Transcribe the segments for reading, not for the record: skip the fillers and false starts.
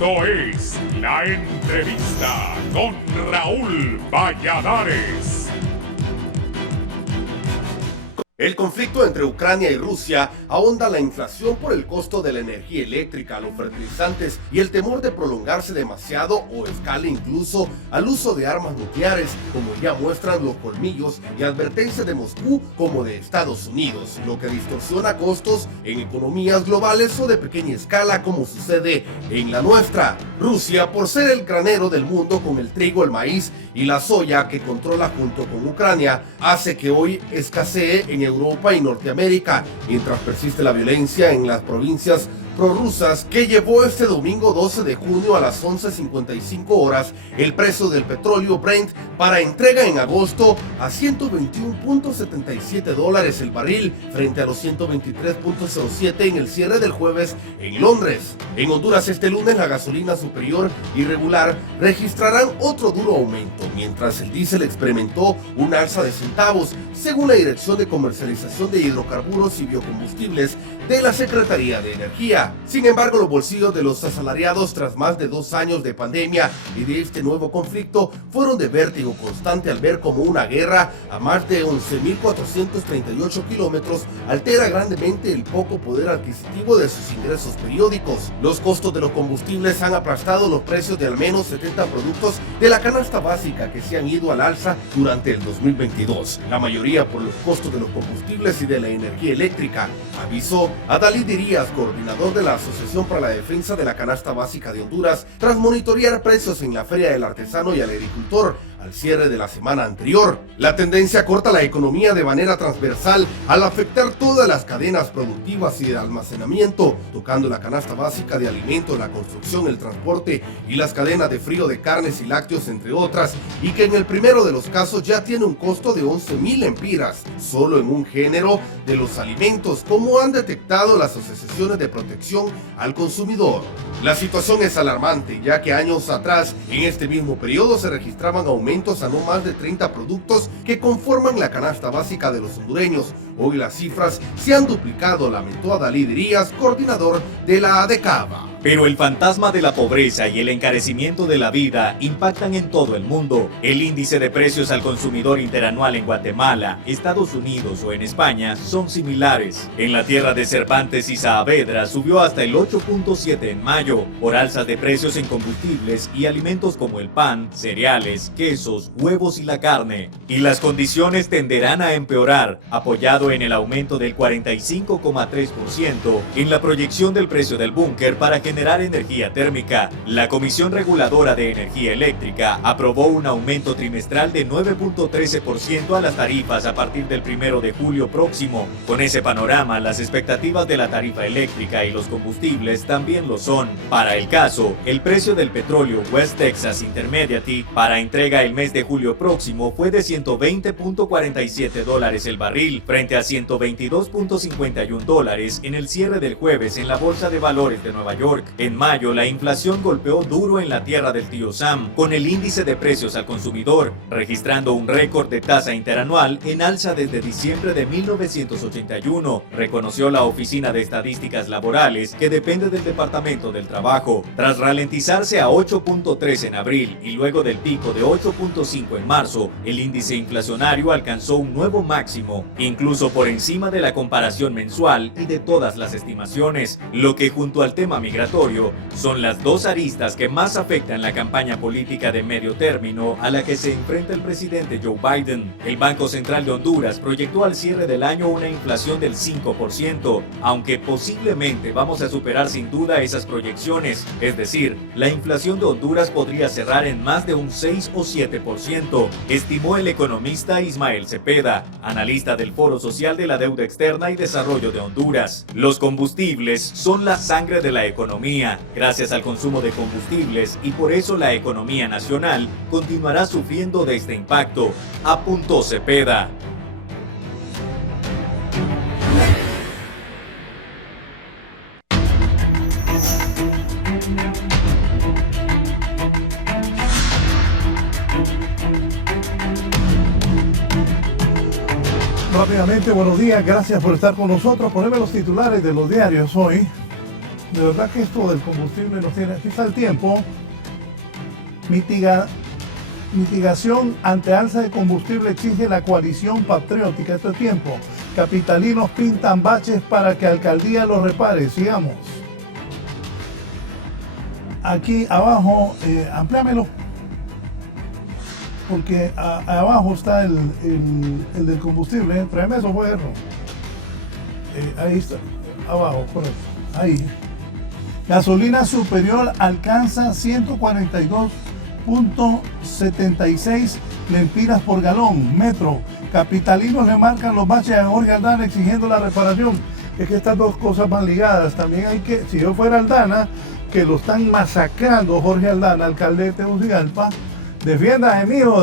Esto es La Entrevista con Raúl Valladares. El conflicto entre Ucrania y Rusia ahonda la inflación por el costo de la energía eléctrica, los fertilizantes y el temor de prolongarse demasiado o escale incluso al uso de armas nucleares, como ya muestran los colmillos y advertencias de Moscú como de Estados Unidos, lo que distorsiona costos en economías globales o de pequeña escala como sucede en la nuestra. Rusia, por ser el granero del mundo con el trigo, el maíz y la soya que controla junto con Ucrania, hace que hoy escasee en Europa y Norteamérica, mientras persiste la violencia en las provincias prorrusas, que llevó este domingo 12 de junio a las 11:55 horas el precio del petróleo Brent para entrega en agosto a $121.77 el barril frente a los 123.07 en el cierre del jueves en Londres. En Honduras este lunes la gasolina superior y regular registrarán otro duro aumento, mientras el diésel experimentó un alza de centavos, según la Dirección de Comercialización de Hidrocarburos y Biocombustibles de la Secretaría de Energía. Sin embargo, los bolsillos de los asalariados tras más de 2 años de pandemia y de este nuevo conflicto fueron de vértigo constante al ver como una guerra a más de 11.438 kilómetros altera grandemente el poco poder adquisitivo de sus ingresos periódicos. Los costos de los combustibles han aplastado los precios de al menos 70 productos de la canasta básica que se han ido al alza durante el 2022, la mayoría por los costos de los combustibles y de la energía eléctrica, avisó Adalid Díaz, coordinador de la Asociación para la Defensa de la Canasta Básica de Honduras, tras monitorear precios en la Feria del Artesano y al Agricultor al cierre de la semana anterior. La tendencia corta la economía de manera transversal al afectar todas las cadenas productivas y de almacenamiento, tocando la canasta básica de alimentos, la construcción, el transporte y las cadenas de frío de carnes y lácteos, entre otras, y que en el primero de los casos ya tiene un costo de 11.000 empiras, solo en un género de los alimentos, como han detectado las asociaciones de protección al consumidor. La situación es alarmante, ya que años atrás, en este mismo periodo, se registraban aumentos a no más de 30 productos que conforman la canasta básica de los hondureños. Hoy las cifras se han duplicado, lamentó Adalid Díaz, coordinador de la ADECABA. Pero el fantasma de la pobreza y el encarecimiento de la vida impactan en todo el mundo. El índice de precios al consumidor interanual en Guatemala, Estados Unidos o en España son similares. En la tierra de Cervantes y Saavedra subió hasta el 8.7 en mayo por alzas de precios en combustibles y alimentos como el pan, cereales, quesos, huevos y la carne. Y las condiciones tenderán a empeorar, apoyado en el aumento del 45.3% en la proyección del precio del búnker para generar energía térmica. La Comisión Reguladora de Energía Eléctrica aprobó un aumento trimestral de 9.13% a las tarifas a partir del 1 de julio próximo. Con ese panorama, las expectativas de la tarifa eléctrica y los combustibles también lo son. Para el caso, el precio del petróleo West Texas Intermediate para entrega el mes de julio próximo fue de $120.47 el barril, frente a $122.51 en el cierre del jueves en la Bolsa de Valores de Nueva York. En mayo, la inflación golpeó duro en la tierra del tío Sam, con el índice de precios al consumidor, registrando un récord de tasa interanual en alza desde diciembre de 1981, reconoció la Oficina de Estadísticas Laborales, que depende del Departamento del Trabajo. Tras ralentizarse a 8.3 en abril y luego del pico de 8.5 en marzo, el índice inflacionario alcanzó un nuevo máximo, incluso por encima de la comparación mensual y de todas las estimaciones, lo que junto al tema migratorio son las dos aristas que más afectan la campaña política de medio término a la que se enfrenta el presidente Joe Biden. El Banco Central de Honduras proyectó al cierre del año una inflación del 5%, aunque posiblemente vamos a superar sin duda esas proyecciones, es decir, la inflación de Honduras podría cerrar en más de un 6 o 7%, estimó el economista Ismael Cepeda, analista del Foro Social de la Deuda Externa y Desarrollo de Honduras. Los combustibles son la sangre de la economía, gracias al consumo de combustibles, y por eso la economía nacional continuará sufriendo de este impacto, apuntó Cepeda. Rápidamente, buenos días, gracias por estar con nosotros. Ponemos los titulares de los diarios hoy. De verdad que esto del combustible nos tiene... Aquí está el tiempo. Mitigación ante alza de combustible exige la coalición patriótica. Esto es tiempo. Capitalinos pintan baches para que alcaldía los repare. Sigamos. Aquí abajo, amplíamelo. Porque abajo está el del combustible. Tráeme eso, puerro. Ahí está. Abajo, por eso. Ahí. Gasolina superior alcanza 142.76 lempiras por galón. Metro. Capitalinos le marcan los baches a Jorge Aldana exigiendo la reparación. Es que estas dos cosas van ligadas. También hay que, si yo fuera Aldana, que lo están masacrando Jorge Aldana, alcalde de Tegucigalpa, defiéndase, mijo,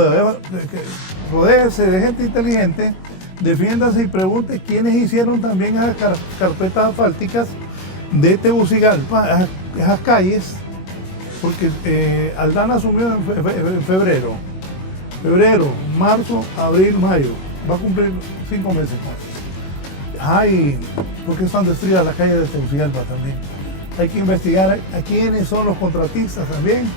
rodéese de gente inteligente, defiéndase y pregunte quiénes hicieron también esas carpetas asfálticas de Tegucigalpa, esas calles, porque Aldana asumió en febrero, marzo, abril, mayo, va a cumplir 5 meses más. Ay, ¿por qué están destruidas las calles de Tegucigalpa también? Hay que investigar a quiénes son los contratistas también.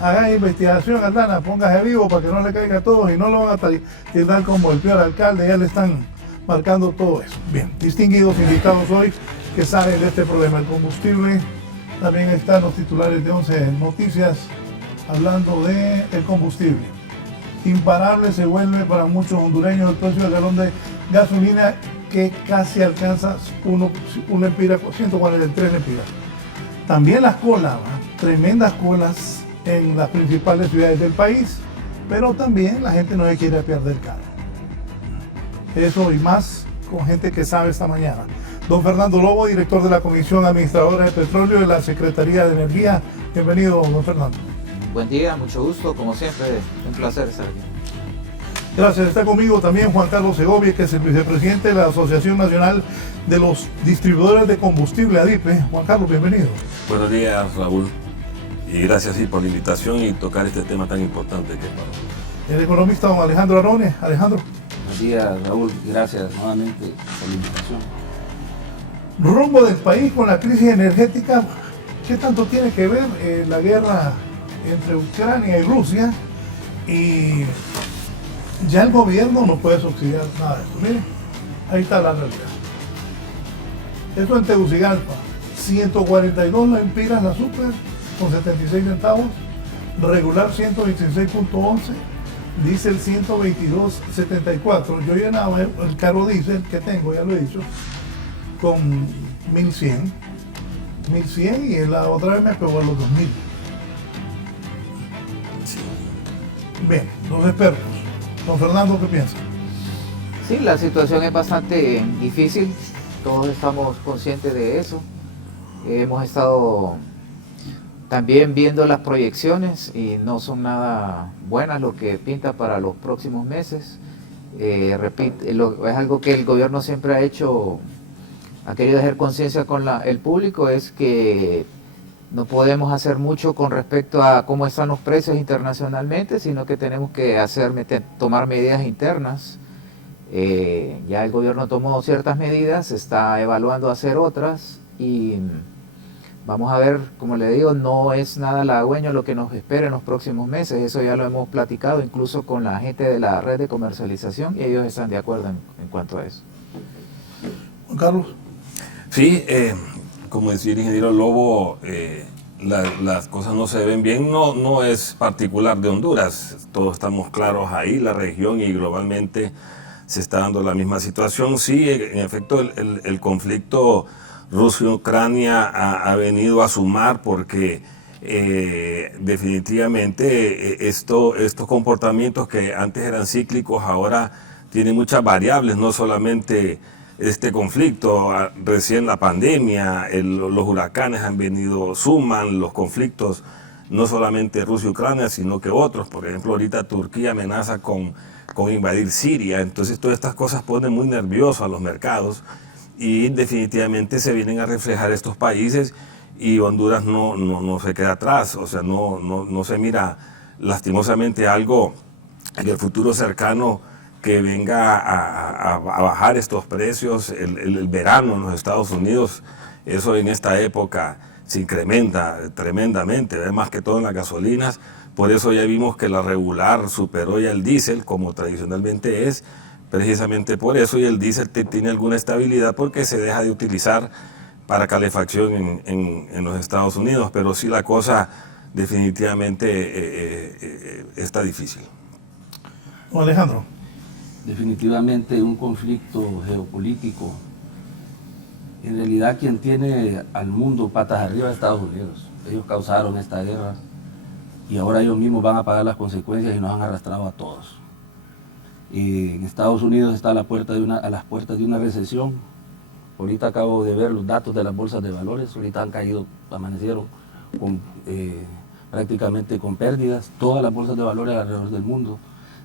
Hagan investigación, Aldana, póngase vivo para que no le caiga a todos y no lo van a tildar como el peor alcalde, ya le están marcando todo eso. Bien, distinguidos invitados hoy que saben de este problema, el combustible. También están los titulares de 11 Noticias hablando de el combustible. Imparable se vuelve para muchos hondureños el precio del galón de gasolina que casi alcanza 143 lempiras. También las colas, tremendas colas en las principales ciudades del país, pero también la gente no se quiere perder carro. Eso y más con gente que sabe esta mañana. Don Fernando Lobo, director de la Comisión Administradora de Petróleo de la Secretaría de Energía. Bienvenido, don Fernando. Buen día, mucho gusto, como siempre, un placer estar aquí. Gracias. Está conmigo también Juan Carlos Segovia, que es el vicepresidente de la Asociación Nacional de los Distribuidores de Combustible, ADIPE. Juan Carlos, bienvenido. Buenos días, Raúl. Y gracias por la invitación y tocar este tema tan importante que es para nosotros. El economista don Alejandro Arone. Alejandro. Buenos días, Raúl. Gracias nuevamente por la invitación. Rumbo del país con la crisis energética. ¿Qué tanto tiene que ver la guerra entre Ucrania y Rusia? Y ya el gobierno no puede subsidiar nada de esto. Miren, ahí está la realidad. Esto en Tegucigalpa, 142 lempiras la super con 76 centavos, regular 126.11, diésel 122.74. Yo llenaba el carro diésel que tengo, ya lo he dicho, con 1100 y la otra vez me pegó a los 2000. Bien, los expertos. Don Fernando, ¿qué piensa? Sí, la situación es bastante difícil, todos estamos conscientes de eso. Hemos estado también viendo las proyecciones y no son nada buenas lo que pinta para los próximos meses. Repito, es algo que el gobierno siempre ha hecho, ha querido hacer conciencia con el público, es que no podemos hacer mucho con respecto a cómo están los precios internacionalmente, sino que tenemos que tomar medidas internas. Ya el gobierno tomó ciertas medidas, está evaluando hacer otras y vamos a ver, como le digo, no es nada halagüeño lo que nos espera en los próximos meses. Eso ya lo hemos platicado incluso con la gente de la red de comercialización y ellos están de acuerdo en cuanto a eso. Juan Carlos. Sí, como decía el ingeniero Lobo, las cosas no se ven bien, no es particular de Honduras, todos estamos claros ahí, la región y globalmente se está dando la misma situación. Sí, en efecto, el conflicto Rusia-Ucrania ha venido a sumar porque definitivamente estos comportamientos que antes eran cíclicos ahora tienen muchas variables, no solamente este conflicto, recién la pandemia, los huracanes han venido, suman los conflictos, no solamente Rusia y Ucrania, sino que otros. Por ejemplo, ahorita Turquía amenaza con invadir Siria, entonces todas estas cosas ponen muy nerviosos a los mercados y definitivamente se vienen a reflejar estos países y Honduras no se queda atrás, o sea, no se mira lastimosamente algo en el futuro cercano que venga a bajar estos precios. El verano en los Estados Unidos, eso en esta época se incrementa tremendamente, más que todo en las gasolinas. Por eso ya vimos que la regular superó ya el diésel, como tradicionalmente es, precisamente por eso, y el diésel tiene alguna estabilidad porque se deja de utilizar para calefacción en los Estados Unidos, pero sí la cosa definitivamente está difícil. Alejandro. Definitivamente un conflicto geopolítico. En realidad quien tiene al mundo patas arriba es Estados Unidos. Ellos causaron esta guerra y ahora ellos mismos van a pagar las consecuencias y nos han arrastrado a todos. En Estados Unidos está a las puertas de una recesión. Ahorita acabo de ver los datos de las bolsas de valores, ahorita han caído, amanecieron prácticamente con pérdidas, todas las bolsas de valores alrededor del mundo.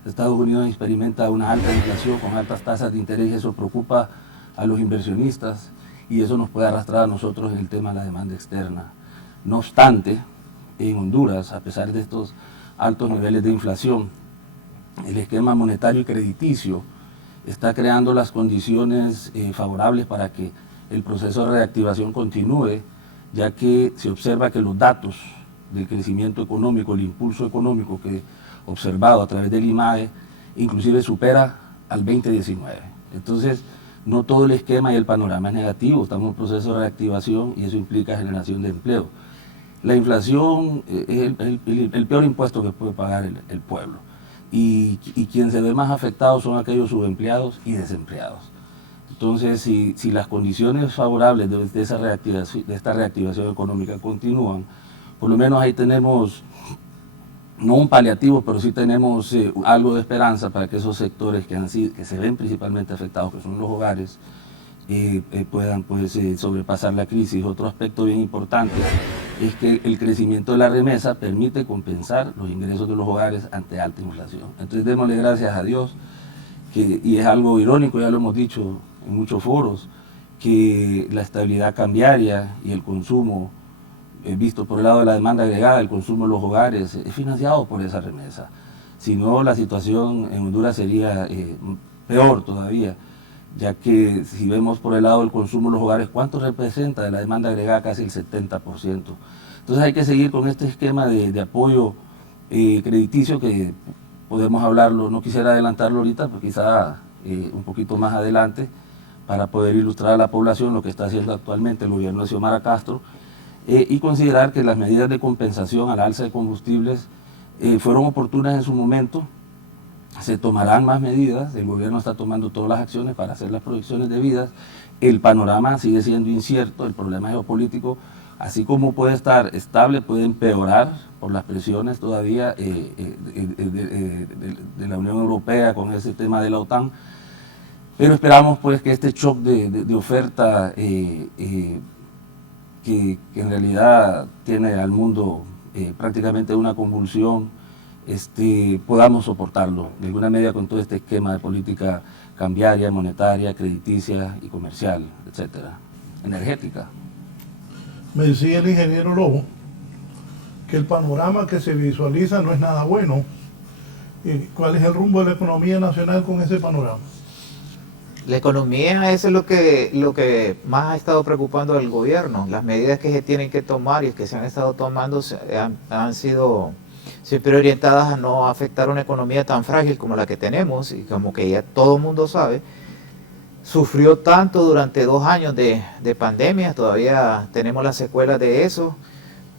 Estados Unidos experimenta una alta inflación con altas tasas de interés y eso preocupa a los inversionistas y eso nos puede arrastrar a nosotros en el tema de la demanda externa. No obstante, en Honduras, a pesar de estos altos niveles de inflación, el esquema monetario y crediticio está creando las condiciones favorables para que el proceso de reactivación continúe, ya que se observa que los datos del crecimiento económico, el impulso económico que observado a través del IMAE, inclusive supera al 2019. Entonces, no todo el esquema y el panorama es negativo, estamos en un proceso de reactivación y eso implica generación de empleo. La inflación es el peor impuesto que puede pagar el pueblo y quien se ve más afectado son aquellos subempleados y desempleados. Entonces, si las condiciones favorables de esta reactivación económica continúan, por lo menos ahí tenemos no un paliativo, pero sí tenemos algo de esperanza para que esos sectores que se ven principalmente afectados, que son los hogares, puedan pues, sobrepasar la crisis. Otro aspecto bien importante es que el crecimiento de la remesa permite compensar los ingresos de los hogares ante alta inflación. Entonces démosle gracias a Dios, y es algo irónico, ya lo hemos dicho en muchos foros, que la estabilidad cambiaria y el consumo visto por el lado de la demanda agregada, el consumo de los hogares, es financiado por esa remesa. Si no, la situación en Honduras sería peor todavía, ya que si vemos por el lado del consumo de los hogares, ¿cuánto representa de la demanda agregada? Casi el 70%. Entonces hay que seguir con este esquema de apoyo crediticio que podemos hablarlo, no quisiera adelantarlo ahorita, pero quizá un poquito más adelante, para poder ilustrar a la población lo que está haciendo actualmente el gobierno de Xiomara Castro, y considerar que las medidas de compensación al alza de combustibles fueron oportunas en su momento, se tomarán más medidas, el gobierno está tomando todas las acciones para hacer las proyecciones debidas, el panorama sigue siendo incierto, el problema geopolítico, así como puede estar estable, puede empeorar por las presiones todavía de la Unión Europea con ese tema de la OTAN, pero esperamos pues que este shock de oferta que en realidad tiene al mundo prácticamente una convulsión, podamos soportarlo de alguna medida con todo este esquema de política cambiaria, monetaria, crediticia y comercial, etcétera, energética. Me decía el ingeniero Lobo que el panorama que se visualiza no es nada bueno. ¿Cuál es el rumbo de la economía nacional con ese panorama? La economía, eso es lo que más ha estado preocupando al gobierno. Las medidas que se tienen que tomar y que se han estado tomando han sido siempre orientadas a no afectar una economía tan frágil como la que tenemos y como que ya todo el mundo sabe. Sufrió tanto durante 2 años de pandemia, todavía tenemos las secuelas de eso,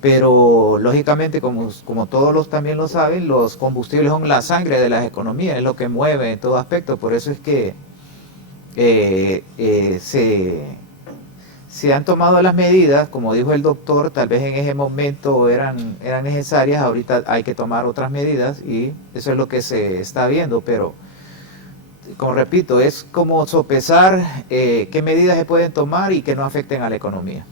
pero lógicamente como todos también lo saben, los combustibles son la sangre de las economías, es lo que mueve en todo aspecto, por eso es que se han tomado las medidas, como dijo el doctor, tal vez en ese momento eran necesarias, ahorita hay que tomar otras medidas y eso es lo que se está viendo, pero como repito, es como sopesar qué medidas se pueden tomar y que no afecten a la economía.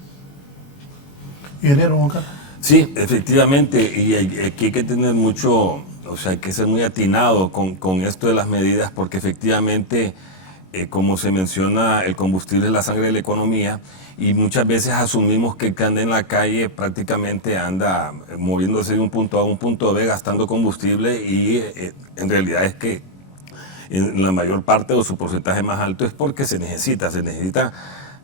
Ingeniero Juan Carlos. Sí, efectivamente, y aquí hay que tener mucho, o sea, hay que ser muy atinado con esto de las medidas, porque efectivamente, como se menciona, el combustible es la sangre de la economía, y muchas veces asumimos que el que anda en la calle prácticamente anda moviéndose de un punto A a un punto B gastando combustible, y en realidad es que en la mayor parte o su porcentaje más alto es porque se necesita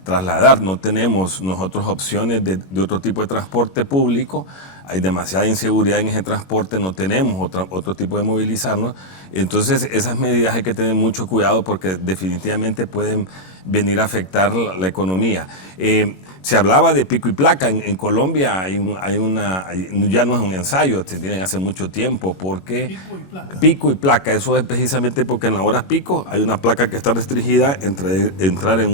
trasladar. No tenemos nosotros opciones de otro tipo de transporte público. Hay demasiada inseguridad en ese transporte, no tenemos otro tipo de movilizarnos. Entonces esas medidas hay que tener mucho cuidado porque definitivamente pueden venir a afectar la economía. Se hablaba de pico y placa. En Colombia ya no es un ensayo, se tienen hace mucho tiempo, porque pico y placa, eso es precisamente porque en las horas pico hay una placa que está restringida entre entrar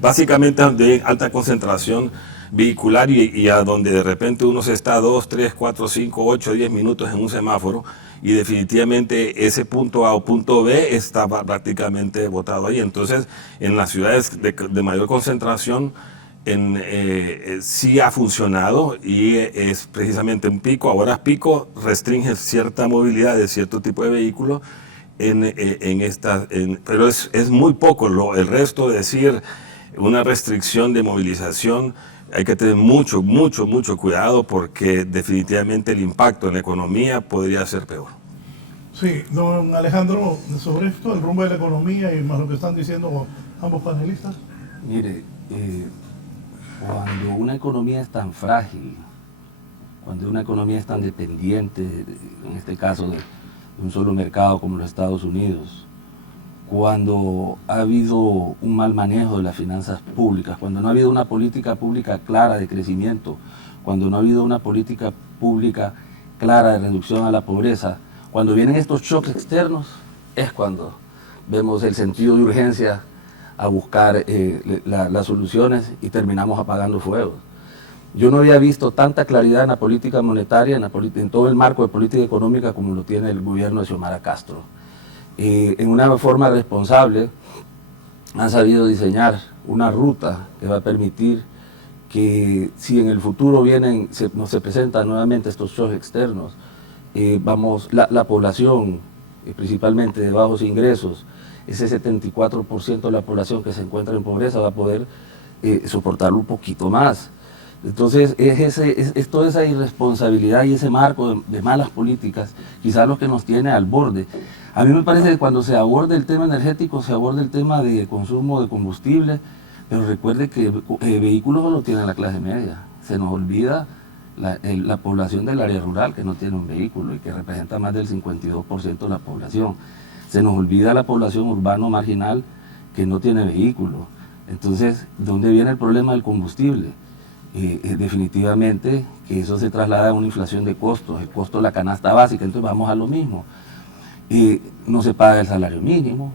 básicamente donde hay alta concentración vehicular y a donde de repente uno se está 2, 3, 4, 5, 8, 10 minutos en un semáforo y definitivamente ese punto A o punto B está prácticamente botado ahí. Entonces, en las ciudades de mayor concentración sí ha funcionado y es precisamente un pico, a horas pico restringe cierta movilidad de cierto tipo de vehículos pero es muy poco. El resto, es decir, una restricción de movilización, hay que tener mucho cuidado porque definitivamente el impacto en la economía podría ser peor. Sí, don Alejandro, sobre esto, el rumbo de la economía y más lo que están diciendo ambos panelistas. Mire, cuando una economía es tan frágil, cuando una economía es tan dependiente, en este caso de un solo mercado como los Estados Unidos, cuando ha habido un mal manejo de las finanzas públicas, cuando no ha habido una política pública clara de crecimiento, cuando no ha habido una política pública clara de reducción a la pobreza, cuando vienen estos shocks externos, es cuando vemos el sentido de urgencia a buscar las soluciones y terminamos apagando fuegos. Yo no había visto tanta claridad en la política monetaria, en todo el marco de política económica como lo tiene el gobierno de Xiomara Castro. En una forma responsable han sabido diseñar una ruta que va a permitir que si en el futuro no se presentan nuevamente estos shocks externos, la población, principalmente de bajos ingresos, ese 74% de la población que se encuentra en pobreza va a poder soportarlo un poquito más. Entonces es toda esa irresponsabilidad y ese marco de malas políticas, quizás lo que nos tiene al borde. A mí me parece que cuando se aborda el tema energético, se aborda el tema de consumo de combustible, pero recuerde que vehículos no lo tiene la clase media. Se nos olvida la población del área rural que no tiene un vehículo y que representa más del 52% de la población. Se nos olvida la población urbano marginal que no tiene vehículo. Entonces, ¿dónde viene el problema del combustible? Definitivamente que eso se traslada a una inflación de costos, el costo de la canasta básica, entonces vamos a lo mismo. No se paga el salario mínimo,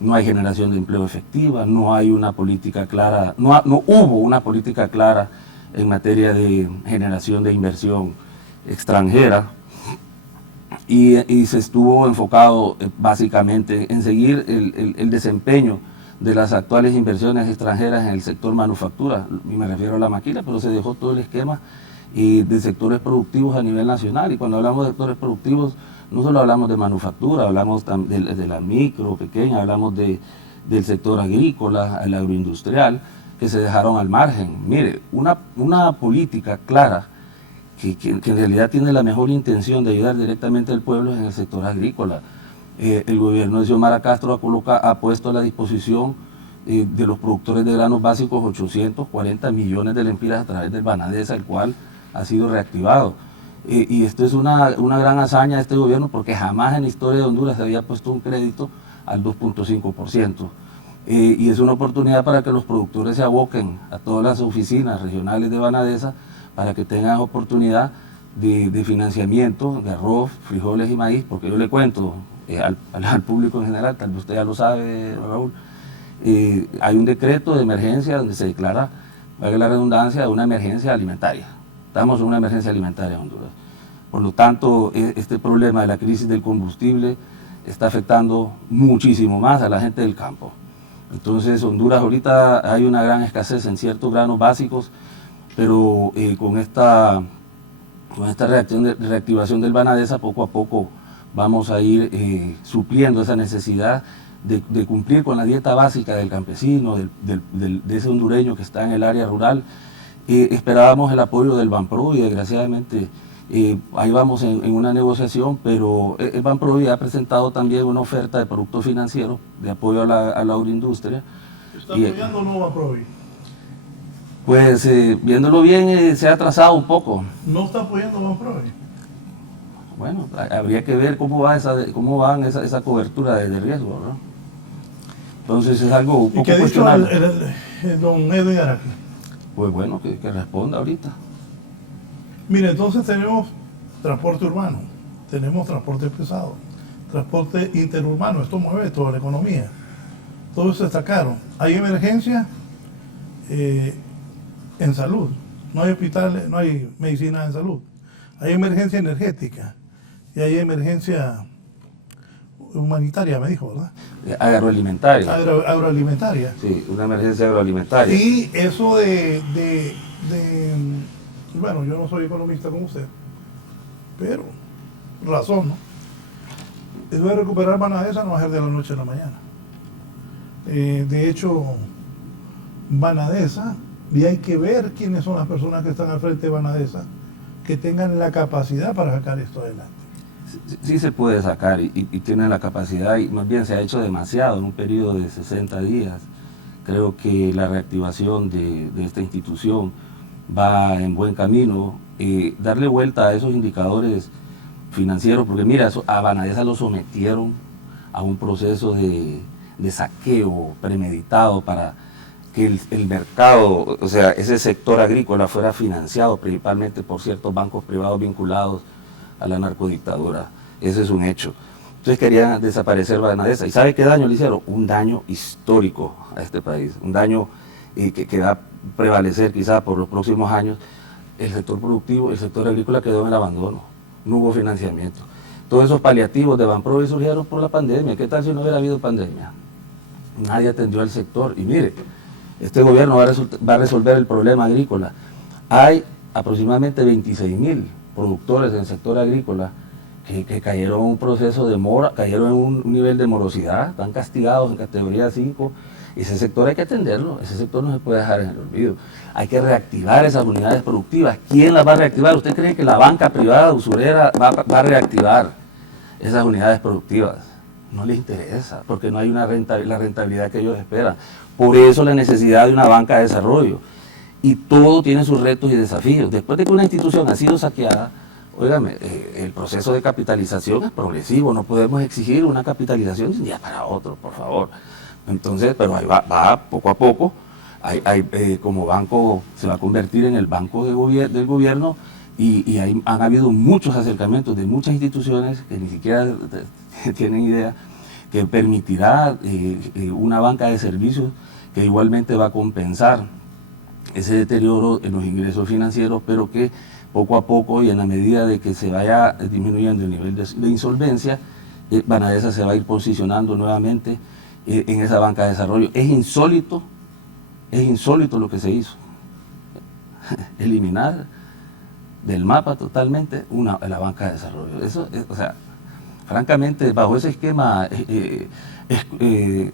no hay generación de empleo efectiva, no hay una política clara, no hubo una política clara en materia de generación de inversión extranjera y se estuvo enfocado básicamente en seguir el desempeño de las actuales inversiones extranjeras en el sector manufactura, y me refiero a la maquila, pero se dejó todo el esquema de sectores productivos a nivel nacional, y cuando hablamos de sectores productivos no solo hablamos de manufactura, hablamos de la micro, pequeña, hablamos del sector agrícola, el agroindustrial, que se dejaron al margen. Mire, una política clara que en realidad tiene la mejor intención de ayudar directamente al pueblo es en el sector agrícola. El gobierno de Xiomara Castro ha puesto a la disposición de los productores de granos básicos 840 millones de lempiras a través del Banadesa, el cual ha sido reactivado. Y esto es una gran hazaña de este gobierno porque jamás en la historia de Honduras se había puesto un crédito al 2.5%. Y es una oportunidad para que los productores se aboquen a todas las oficinas regionales de Banadesa para que tengan oportunidad de financiamiento de arroz, frijoles y maíz, porque yo le cuento al público en general, tal vez usted ya lo sabe, Raúl, hay un decreto de emergencia donde se declara, valga la redundancia, una emergencia alimentaria. Estamos en una emergencia alimentaria en Honduras. Por lo tanto, este problema de la crisis del combustible está afectando muchísimo más a la gente del campo. Entonces, Honduras ahorita hay una gran escasez en ciertos granos básicos, pero con esta reactivación del Banadesa, poco a poco vamos a ir supliendo esa necesidad de cumplir con la dieta básica del campesino, de ese hondureño que está en el área rural. Esperábamos el apoyo del Banpro y desgraciadamente ahí vamos en una negociación, pero el Banpro ya ha presentado también una oferta de productos financieros de apoyo a la agroindustria ¿Está Y, apoyando o no va a Provi? pues viéndolo bien, se ha atrasado un poco. ¿No está apoyando a Provi? Bueno, habría que ver cómo va esa cobertura de riesgo, ¿no? Entonces es algo un ¿Y poco qué ha dicho cuestionable. el don Edwin Araki? Pues bueno, que responda ahorita. Mire, entonces tenemos transporte urbano, tenemos transporte pesado, transporte interurbano, esto mueve toda la economía. Todo eso está caro. Hay emergencia en salud, no hay hospitales, no hay medicina en salud. Hay emergencia energética y hay emergencia humanitaria, me dijo, ¿verdad? Agroalimentaria. Agroalimentaria. Sí, una emergencia agroalimentaria. Y eso bueno, yo no soy economista como usted, pero razón, ¿no? Eso de recuperar Banadesa no va a ser de la noche a la mañana. De hecho, Banadesa, y hay que ver quiénes son las personas que están al frente de Banadesa, que tengan la capacidad para sacar esto adelante. Sí se puede sacar y tiene la capacidad, y más bien se ha hecho demasiado en un periodo de 60 días. Creo que la reactivación de esta institución va en buen camino. Darle vuelta a esos indicadores financieros, porque mira, a Banadesa lo sometieron a un proceso de saqueo premeditado para que el mercado, o sea, ese sector agrícola fuera financiado principalmente por ciertos bancos privados vinculados a la narcodictadura. Ese es un hecho. Entonces querían desaparecer Banadesa. ¿Y sabe qué daño le hicieron? Un daño histórico a este país, un daño que va a prevalecer quizá por los próximos años. El sector productivo, el sector agrícola quedó en el abandono, no hubo financiamiento. Todos esos paliativos de Banprovi surgieron por la pandemia. ¿Qué tal si no hubiera habido pandemia? Nadie atendió al sector. Y mire, este gobierno va a resolver el problema agrícola. Hay aproximadamente 26.000 productores en el sector agrícola que cayeron en un proceso de mora, cayeron en un nivel de morosidad, están castigados en categoría 5. Ese sector hay que atenderlo, ese sector no se puede dejar en el olvido. Hay que reactivar esas unidades productivas. ¿Quién las va a reactivar? ¿Usted cree que la banca privada usurera va a reactivar esas unidades productivas? No les interesa, porque no hay la rentabilidad que ellos esperan. Por eso la necesidad de una banca de desarrollo. Y todo tiene sus retos y desafíos. Después de que una institución ha sido saqueada, óigame, el proceso de capitalización es progresivo, no podemos exigir una capitalización de un día para otro, por favor. Entonces, pero ahí va poco a poco, como banco se va a convertir en el banco del gobierno y han habido muchos acercamientos de muchas instituciones que ni siquiera tienen idea, que permitirá una banca de servicios que igualmente va a compensar ese deterioro en los ingresos financieros, pero que poco a poco y en la medida de que se vaya disminuyendo el nivel de insolvencia, Banadesa se va a ir posicionando nuevamente en esa banca de desarrollo. Es insólito lo que se hizo. Eliminar del mapa totalmente la banca de desarrollo. Eso, o sea, francamente, bajo ese esquema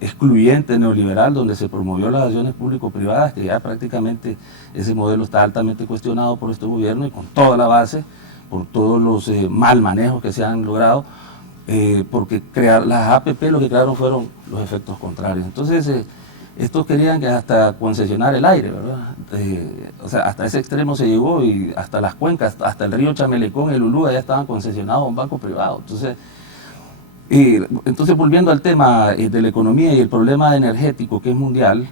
excluyente neoliberal donde se promovió las acciones público-privadas, que ya prácticamente ese modelo está altamente cuestionado por este gobierno y con toda la base, por todos los mal manejos que se han logrado, porque crear las APP lo que crearon fueron los efectos contrarios. Entonces, estos querían que hasta concesionar el aire, ¿verdad? O sea, hasta ese extremo se llegó y hasta las cuencas, hasta el río Chamelecón, el Ulúa, ya estaban concesionados a un banco privado. Entonces, volviendo al tema de la economía y el problema energético que es mundial,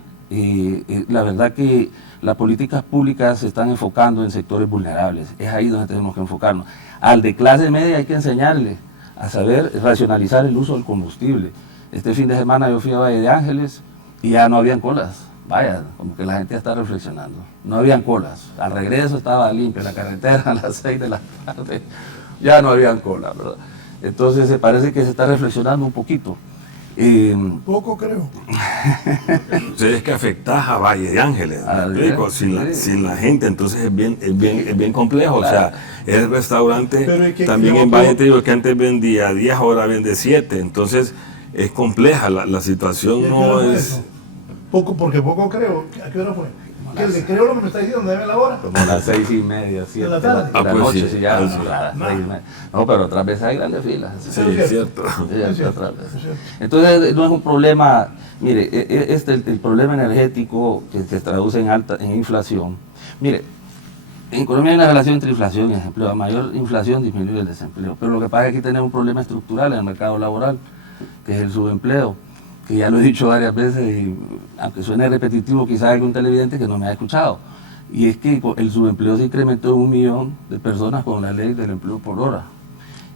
la verdad que las políticas públicas se están enfocando en sectores vulnerables. Es ahí donde tenemos que enfocarnos. Al de clase media hay que enseñarle a saber racionalizar el uso del combustible. Este fin de semana yo fui a Valle de Ángeles y ya no habían colas. Vaya, como que la gente ya está reflexionando. No habían colas. Al regreso estaba limpia la carretera a las 6 de la tarde. Ya no habían colas, ¿verdad? Entonces parece que se está reflexionando un poquito. Poco creo. Es que afectas a Valle de Ángeles, sin la gente, entonces es bien complejo. Claro. O sea, el restaurante también en Valle, te digo que antes vendía 10, ahora vende 7, entonces es compleja la situación. No es poco, porque poco creo. ¿A qué hora fue? Que le creo lo que me está diciendo, dame la hora. Como las 6:30, 7 ¿De la tarde? de la pues noche, sí. sí, ya. Ah, sí. A las 6:30. No, pero otras veces hay grandes filas. Sí, es cierto. Sí, Es cierto, otras veces. es cierto. Entonces no es un problema, mire, el problema energético que se traduce en inflación. Mire, en economía hay una relación entre inflación y desempleo. A mayor inflación disminuye el desempleo. Pero lo que pasa es que aquí tenemos un problema estructural en el mercado laboral, que es el subempleo, que ya lo he dicho varias veces y aunque suene repetitivo, quizás hay algún televidente que no me ha escuchado. Y es que el subempleo se incrementó en 1 millón de personas con la ley del empleo por hora.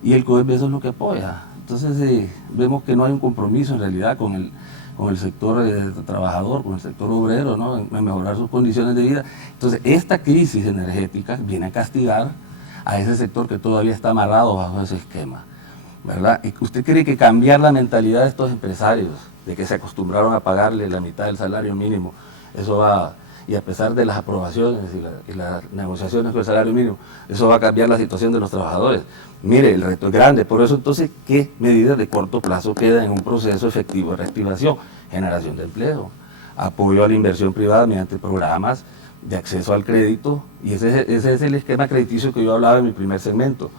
Y el COEP eso es lo que apoya. Entonces vemos que no hay un compromiso en realidad con el sector trabajador, con el sector obrero, ¿no? en mejorar sus condiciones de vida. Entonces esta crisis energética viene a castigar a ese sector que todavía está amarrado bajo ese esquema, ¿verdad? ¿Y usted cree que cambiar la mentalidad de estos empresarios, de que se acostumbraron a pagarle la mitad del salario mínimo, eso va, y a pesar de las aprobaciones y las negociaciones con el salario mínimo, eso va a cambiar la situación de los trabajadores? Mire, el reto es grande. Por eso entonces, ¿qué medidas de corto plazo quedan en un proceso efectivo de reactivación? Generación de empleo, apoyo a la inversión privada mediante programas de acceso al crédito, y ese es el esquema crediticio que yo hablaba en mi primer segmento,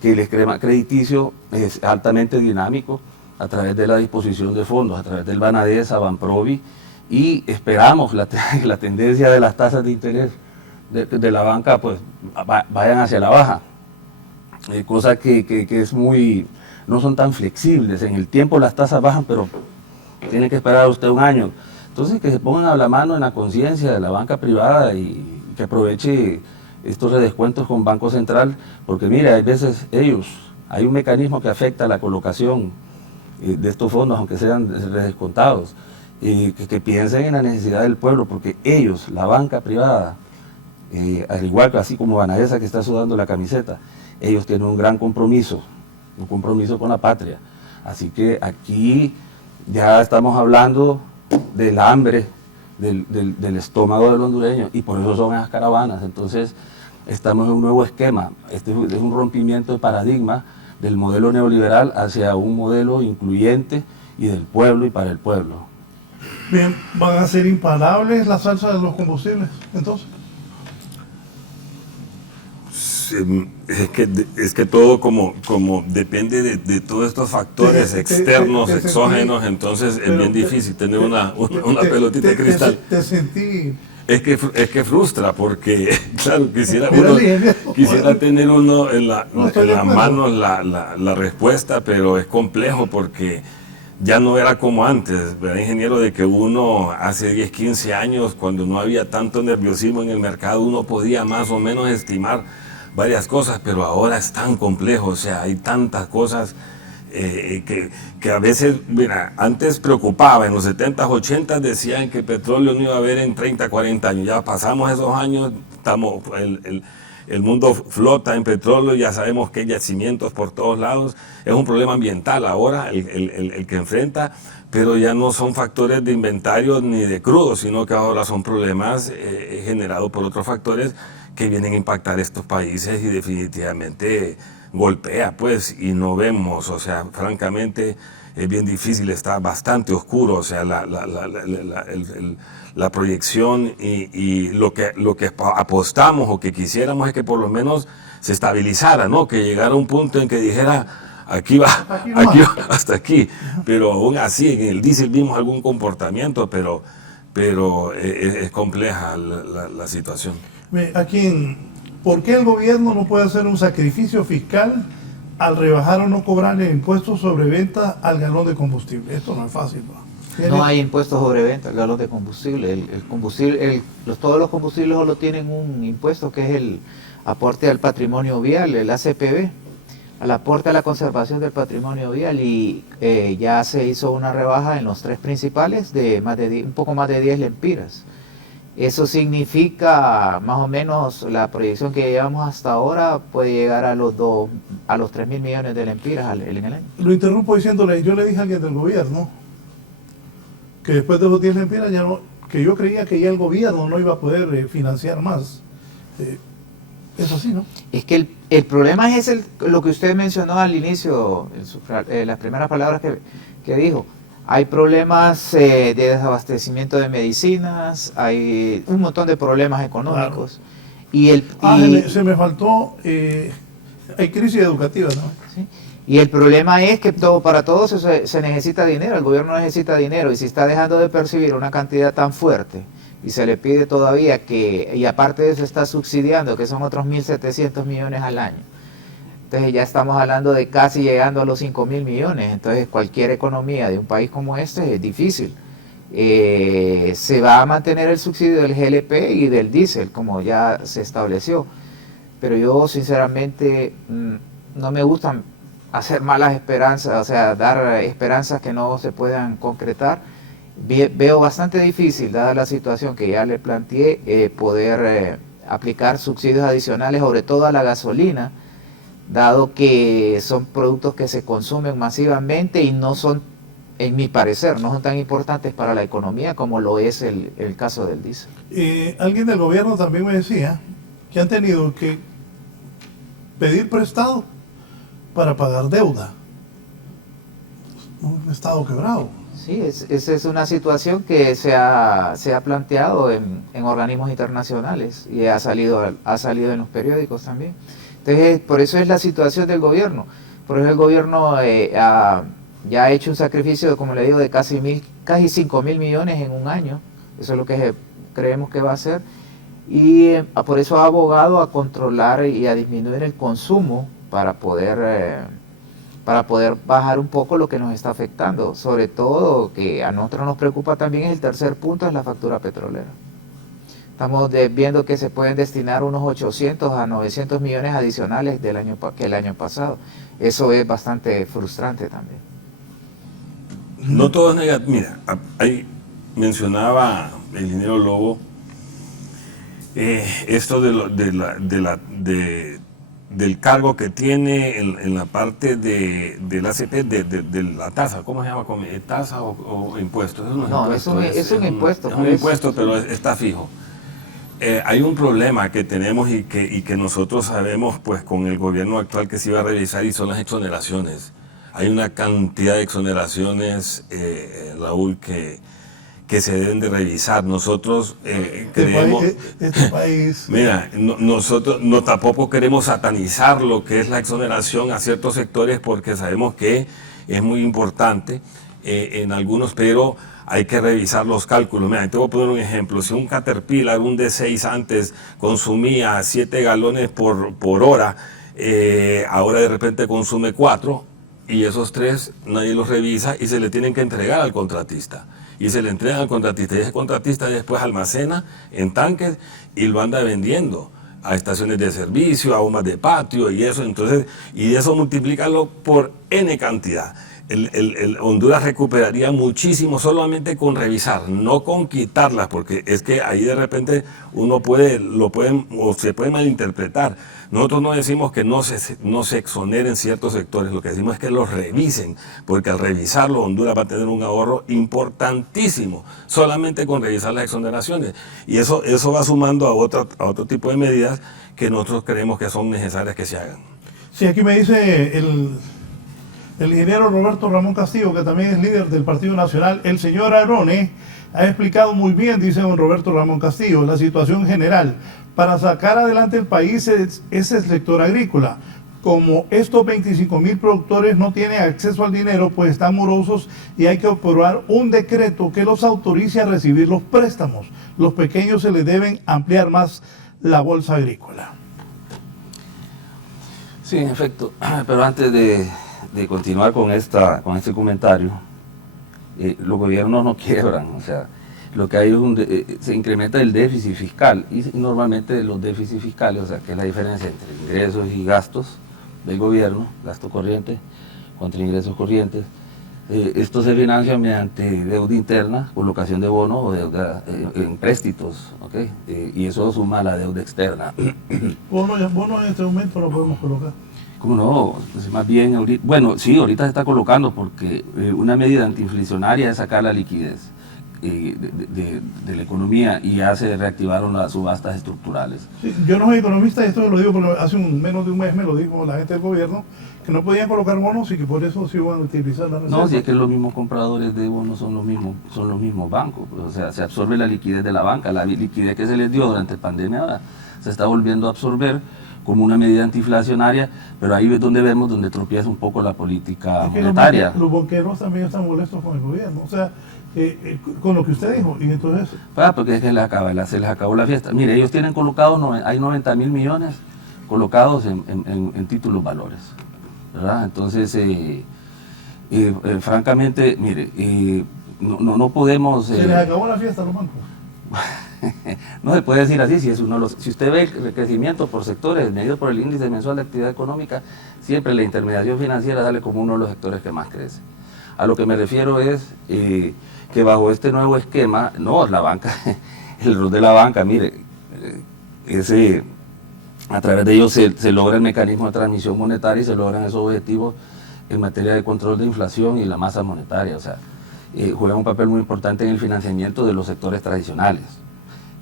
que el esquema crediticio es altamente dinámico a través de la disposición de fondos, a través del Banadesa, Banprovi, y esperamos la tendencia de las tasas de interés de la banca pues vayan hacia la baja, cosa que es muy, no son tan flexibles. En el tiempo las tasas bajan, pero tiene que esperar usted 1 año. Entonces que se pongan a la mano en la conciencia de la banca privada y que aproveche estos redescuentos con Banco Central, porque mire, hay veces hay un mecanismo que afecta la colocación de estos fondos, aunque sean redescontados, y que piensen en la necesidad del pueblo, porque ellos, la banca privada, al igual que así como Banadesa que está sudando la camiseta, ellos tienen un gran compromiso con la patria. Así que aquí ya estamos hablando del hambre, del estómago del hondureño, y por eso son esas caravanas. Entonces estamos en un nuevo esquema. Este es un rompimiento de paradigma del modelo neoliberal hacia un modelo incluyente y del pueblo y para el pueblo. Bien, ¿van a ser imparables las alzas de los combustibles entonces? Es que todo como depende de todos estos factores externos, exógenos, entonces es bien difícil tener una pelotita de cristal. Te sentí... Es que frustra porque, claro, quisiera tener uno en las manos la respuesta, pero es complejo porque ya no era como antes, ¿verdad, ingeniero? De que uno hace 10, 15 años, cuando no había tanto nerviosismo en el mercado, uno podía más o menos estimar varias cosas, pero ahora es tan complejo, o sea, hay tantas cosas que a veces, mira, antes preocupaba, en los 70s, 80s decían que el petróleo no iba a haber en 30, 40 años, ya pasamos esos años, el mundo flota en petróleo, ya sabemos que hay yacimientos por todos lados, es un problema ambiental ahora el que enfrenta, pero ya no son factores de inventario ni de crudo, sino que ahora son problemas generados por otros factores que vienen a impactar estos países y definitivamente golpea, pues, y no vemos, o sea, francamente es bien difícil, está bastante oscuro, o sea, la proyección y lo que apostamos o que quisiéramos es que por lo menos se estabilizara, ¿no? Que llegara a un punto en que dijera, aquí va, hasta aquí, pero aún así en el diésel vimos algún comportamiento, pero es compleja la situación. ¿Por qué el gobierno no puede hacer un sacrificio fiscal al rebajar o no cobrar el impuesto sobre venta al galón de combustible? Esto no es fácil, ¿no? No hay impuestos sobre venta al galón de combustible. Todos los combustibles solo tienen un impuesto que es el aporte al patrimonio vial, el ACPV, al aporte a la conservación del patrimonio vial, y ya se hizo una rebaja en los 3 principales de un poco más de 10 lempiras. Eso significa más o menos la proyección que llevamos hasta ahora puede llegar a los 3.000 millones de lempiras en el año. Lo interrumpo diciéndole, yo le dije a alguien del gobierno que después de los 10 lempiras ya no, que yo creía que ya el gobierno no iba a poder financiar más. Es así, ¿no? Es que el problema es lo que usted mencionó al inicio, en las primeras palabras que dijo. Hay problemas de desabastecimiento de medicinas, hay un montón de problemas económicos. Claro. Se me faltó, hay crisis educativa, ¿no? ¿Sí? Y el problema es que para todo eso se necesita dinero, el gobierno necesita dinero, y si está dejando de percibir una cantidad tan fuerte y se le pide todavía y aparte de eso está subsidiando, que son otros 1.700 millones al año. Entonces ya estamos hablando de casi llegando a los 5.000 millones, entonces cualquier economía de un país como este es difícil. Se va a mantener el subsidio del GLP y del diésel, como ya se estableció, pero yo sinceramente no me gustan hacer malas esperanzas, o sea, dar esperanzas que no se puedan concretar. Veo bastante difícil, dada la situación que ya le planteé, poder aplicar subsidios adicionales, sobre todo a la gasolina, dado que son productos que se consumen masivamente y no son, en mi parecer, no son tan importantes para la economía como lo es el caso del diésel. Alguien del gobierno también me decía que han tenido que pedir prestado para pagar deuda. Un estado quebrado. Sí, esa es una situación que se ha planteado en organismos internacionales y ha salido en los periódicos también. Entonces, por eso es la situación del gobierno. Por eso el gobierno ya ha hecho un sacrificio, como le digo, de casi 5.000 millones en un año. Eso es lo que creemos que va a hacer. Y por eso ha abogado a controlar y a disminuir el consumo para poder bajar un poco lo que nos está afectando. Sobre todo, que a nosotros nos preocupa también, es el tercer punto, es la factura petrolera. Estamos viendo que se pueden destinar unos 800 a 900 millones adicionales que el año pasado. Eso es bastante frustrante también. No todo es negativo. Mira, ahí mencionaba el ingeniero Lobo esto del cargo que tiene en la parte del ACP, de la tasa. ¿Cómo se llama? ¿Tasa o impuesto? No, es un impuesto. Es un impuesto, pero está fijo. Hay un problema que tenemos y que nosotros sabemos, pues, con el gobierno actual, que se iba a revisar, y son las exoneraciones. Hay una cantidad de exoneraciones, Raúl, que se deben de revisar. Nosotros creemos... Este país... Mira, nosotros tampoco queremos satanizar lo que es la exoneración a ciertos sectores, porque sabemos que es muy importante en algunos, pero hay que revisar los cálculos. Mira, te voy a poner un ejemplo. Si un Caterpillar, un D6 antes consumía 7 galones por hora, ahora de repente consume 4, y esos 3 nadie los revisa y se le tienen que entregar al contratista. Y se le entregan al contratista, y ese contratista después almacena en tanques y lo anda vendiendo a estaciones de servicio, a bombas de patio y eso. Entonces, y eso multiplícalo por N cantidad. Honduras recuperaría muchísimo solamente con revisar, no con quitarlas, porque es que ahí de repente se puede malinterpretar. Nosotros no decimos que no se exoneren ciertos sectores, lo que decimos es que los revisen, porque al revisarlo Honduras va a tener un ahorro importantísimo, solamente con revisar las exoneraciones. Y eso va sumando a otro tipo de medidas que nosotros creemos que son necesarias que se hagan. Sí, aquí me dice el ingeniero Roberto Ramón Castillo, que también es líder del Partido Nacional. El señor Arone ha explicado muy bien, dice don Roberto Ramón Castillo, la situación general. Para sacar adelante el país es el sector agrícola. Como estos 25.000 productores no tienen acceso al dinero, pues están morosos y hay que aprobar un decreto que los autorice a recibir los préstamos. Los pequeños se les deben ampliar más la bolsa agrícola. Sí, en efecto, pero antes de continuar con este comentario, los gobiernos no quiebran, o sea, lo que hay se incrementa el déficit fiscal, y normalmente los déficits fiscales, o sea, que es la diferencia entre ingresos y gastos del gobierno, gasto corriente contra ingresos corrientes, esto se financia mediante deuda interna, colocación de bonos o deuda en empréstitos, ¿okay? Y eso suma a la deuda externa. Bonos en este momento lo podemos colocar. ¿Cómo no? Pues más bien, ahorita se está colocando, porque una medida antiinflacionaria es sacar la liquidez de la economía, y ya se reactivaron las subastas estructurales. Sí, yo no soy economista, y esto lo digo porque hace menos de un mes me lo dijo la gente del gobierno, que que no podían colocar bonos y que por eso se iban a utilizar la reserva. No, si es que los mismos compradores de bonos son los mismos bancos, pues, o sea, se absorbe la liquidez de la banca, la liquidez que se les dio durante la pandemia ahora se está volviendo a absorber como una medida antiinflacionaria, pero ahí es donde vemos donde tropieza un poco la política Es que monetaria. los banqueros también están molestos con el gobierno, o sea, con lo que usted dijo, y entonces... Porque es que se les acabó la fiesta. Mire, ellos tienen colocados, hay 90.000 millones colocados en títulos valores, ¿verdad? Entonces, francamente, mire, no podemos... se les acabó la fiesta a los bancos. No se puede decir así, si usted ve el crecimiento por sectores medido por el índice mensual de actividad económica, siempre la intermediación financiera sale como uno de los sectores que más crece. A lo que me refiero es que bajo este nuevo esquema, no, la banca, el rol de la banca, mire, a través de ellos se logra el mecanismo de transmisión monetaria y se logran esos objetivos en materia de control de inflación y la masa monetaria, o sea, juega un papel muy importante en el financiamiento de los sectores tradicionales.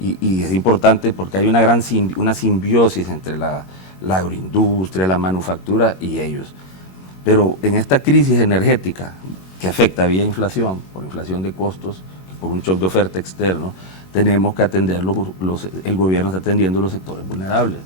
Y es importante porque hay una simbiosis entre la agroindustria, la manufactura y ellos. Pero en esta crisis energética que afecta vía inflación, por inflación de costos, por un shock de oferta externo, tenemos que atender, el gobierno está atendiendo los sectores vulnerables.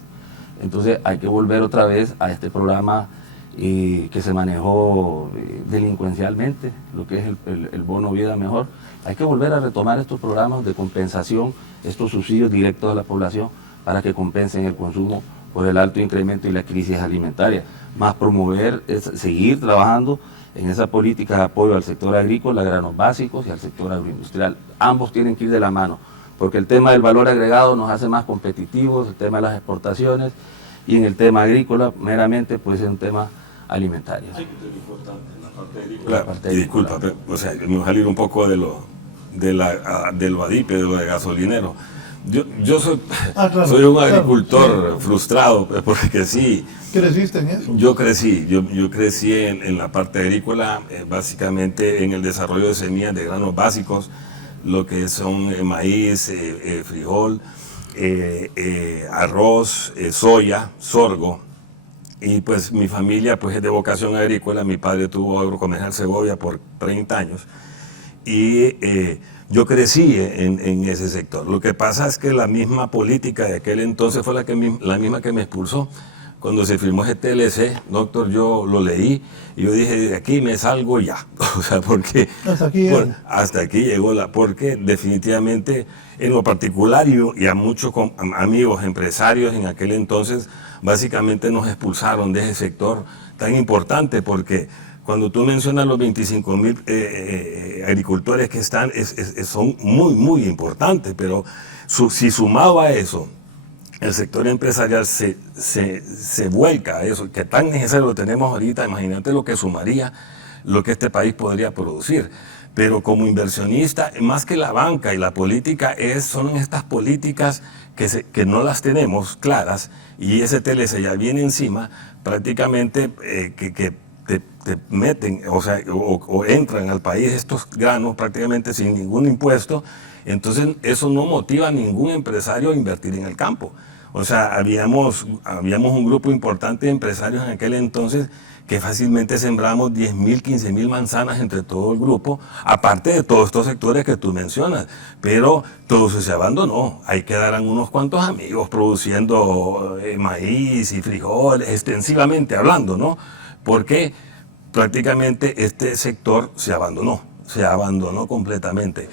Entonces hay que volver otra vez a este programa que se manejó delincuencialmente, lo que es el bono vida mejor. Hay que volver a retomar estos programas de compensación, estos subsidios directos a la población para que compensen el consumo por el alto incremento y la crisis alimentaria. Más promover, seguir trabajando en esa política de apoyo al sector agrícola, a granos básicos y al sector agroindustrial. Ambos tienen que ir de la mano, porque el tema del valor agregado nos hace más competitivos, el tema de las exportaciones, y en el tema agrícola meramente pues es un tema alimentario. Hay que ser importante en la parte agrícola. Disculpa, o sea, me voy a salir un poco de lo adipe, de lo de gasolinero. Yo soy un agricultor frustrado, porque sí. ¿Creciste en eso? Yo crecí en la parte agrícola, básicamente en el desarrollo de semillas de granos básicos, lo que son maíz, frijol, arroz, soya, sorgo. Y pues mi familia pues es de vocación agrícola, mi padre tuvo Agrocomercial Segovia por 30 años y yo crecí en ese sector. Lo que pasa es que la misma política de aquel entonces fue la misma que me expulsó. Cuando se firmó ese TLC, doctor, yo lo leí y yo dije, de aquí me salgo ya. O sea, porque hasta aquí llegó porque definitivamente en lo particular y a muchos amigos empresarios en aquel entonces, básicamente nos expulsaron de ese sector tan importante, porque cuando tú mencionas los 25,000 agricultores que están, son muy, muy importantes, pero si sumado a eso, el sector empresarial se vuelca a eso, que tan necesario lo tenemos ahorita, imagínate lo que sumaría, lo que este país podría producir. Pero como inversionista, más que la banca y la política, son estas políticas que no las tenemos claras, y ese TLC ya viene encima, prácticamente que te meten, o entran al país estos granos prácticamente sin ningún impuesto. Entonces eso no motiva a ningún empresario a invertir en el campo. O sea, habíamos un grupo importante de empresarios en aquel entonces que fácilmente sembramos 10,000, 15,000 manzanas entre todo el grupo, aparte de todos estos sectores que tú mencionas. Pero todo eso se abandonó. Ahí quedarán unos cuantos amigos produciendo maíz y frijoles, extensivamente hablando, ¿no? Porque prácticamente este sector se abandonó completamente.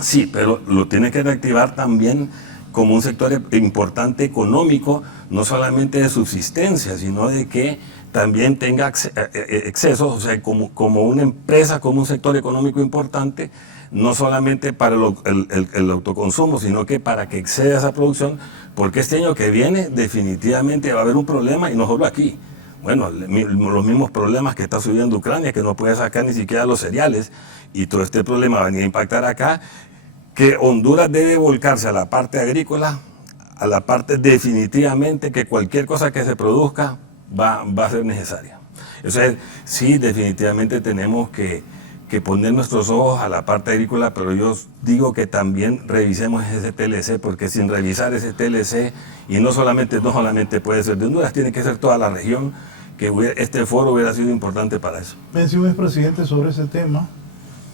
Sí, pero lo tiene que reactivar también como un sector importante económico, no solamente de subsistencia, sino de que también tenga excesos, o sea, como una empresa, como un sector económico importante, no solamente para el autoconsumo, sino que para que exceda esa producción, porque este año que viene definitivamente va a haber un problema, y no solo aquí. Bueno, los mismos problemas que está subiendo Ucrania, que no puede sacar ni siquiera los cereales, y todo este problema va a venir a impactar acá, que Honduras debe volcarse a la parte agrícola, a la parte definitivamente que cualquier cosa que se produzca va a ser necesaria. O sea, sí, definitivamente tenemos que poner nuestros ojos a la parte agrícola, pero yo digo que también revisemos ese TLC, porque sin revisar ese TLC, y no solamente puede ser de Honduras, tiene que ser toda la región, que este foro hubiera sido importante para eso. Mencionó el presidente sobre ese tema,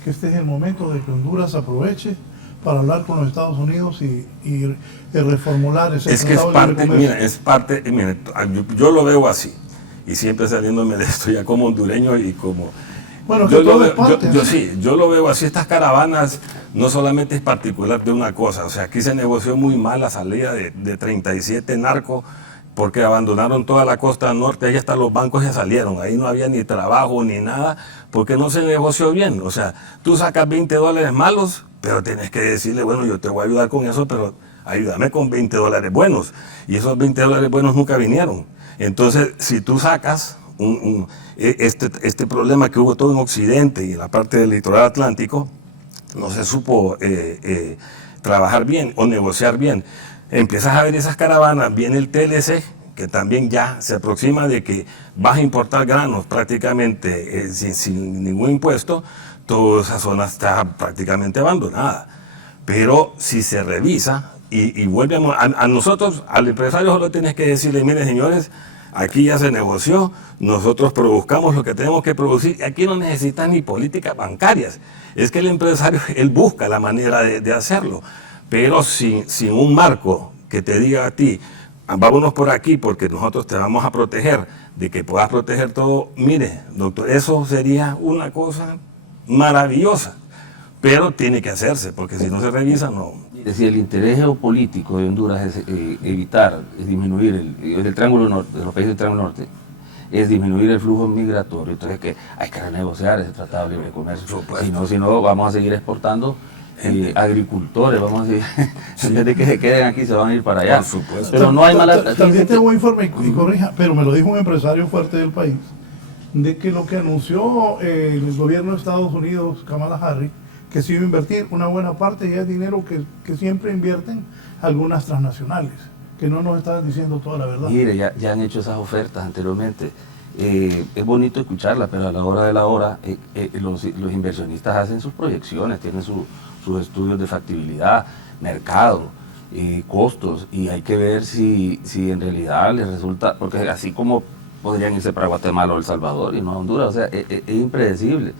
que este es el momento de que Honduras aproveche para hablar con los Estados Unidos y reformular ese Es que es tratado de libre parte, comercio. mira, es parte, mira, yo lo veo así, y siempre saliéndome de esto ya como hondureño y como... Bueno, yo, que lo todo veo, es parte, yo ¿no? sí, yo lo veo así. Estas caravanas no solamente es particular de una cosa, o sea, aquí se negoció muy mal la salida de 37 narcos porque abandonaron toda la costa norte, ahí hasta los bancos ya salieron, ahí no había ni trabajo ni nada, porque no se negoció bien. O sea, tú sacas $20 malos, pero tienes que decirle, bueno, yo te voy a ayudar con eso, pero ayúdame con $20 buenos, y esos $20 buenos nunca vinieron. Entonces, si tú sacas este problema que hubo todo en Occidente y en la parte del litoral atlántico, no se supo trabajar bien o negociar bien. Empiezas a ver esas caravanas, viene el TLC, que también ya se aproxima de que vas a importar granos prácticamente sin ningún impuesto. Toda esa zona está prácticamente abandonada. Pero si se revisa y vuelve a nosotros, al empresario solo tienes que decirle, mire señores, aquí ya se negoció, nosotros produzcamos lo que tenemos que producir, y aquí no necesitan ni políticas bancarias. Es que el empresario, él busca la manera de hacerlo, pero sin un marco que te diga a ti, vámonos por aquí porque nosotros te vamos a proteger, de que puedas proteger todo. Mire, doctor, eso sería una cosa maravillosa, pero tiene que hacerse, porque si no se revisa, no. Es decir, el interés geopolítico de Honduras es disminuir el Triángulo Norte, de los países del Triángulo Norte, es disminuir el flujo migratorio. Entonces hay que renegociar ese tratado de libre comercio. Si no, vamos a seguir exportando agricultores, vamos a seguir, en vez de que se queden aquí, se van a ir para allá. Por supuesto. Pero no hay mala... También tengo informe y corrija, pero me lo dijo un empresario fuerte del país, de que lo que anunció el gobierno de Estados Unidos, Kamala Harris, que se iba a invertir una buena parte, ya es dinero que siempre invierten algunas transnacionales, que no nos están diciendo toda la verdad. Mire, ya han hecho esas ofertas anteriormente. Es bonito escucharlas, pero a la hora de la hora los inversionistas hacen sus proyecciones, tienen sus estudios de factibilidad, mercado, costos, y hay que ver si en realidad les resulta, porque así como podrían irse para Guatemala o El Salvador y no a Honduras, o sea, es impredecible.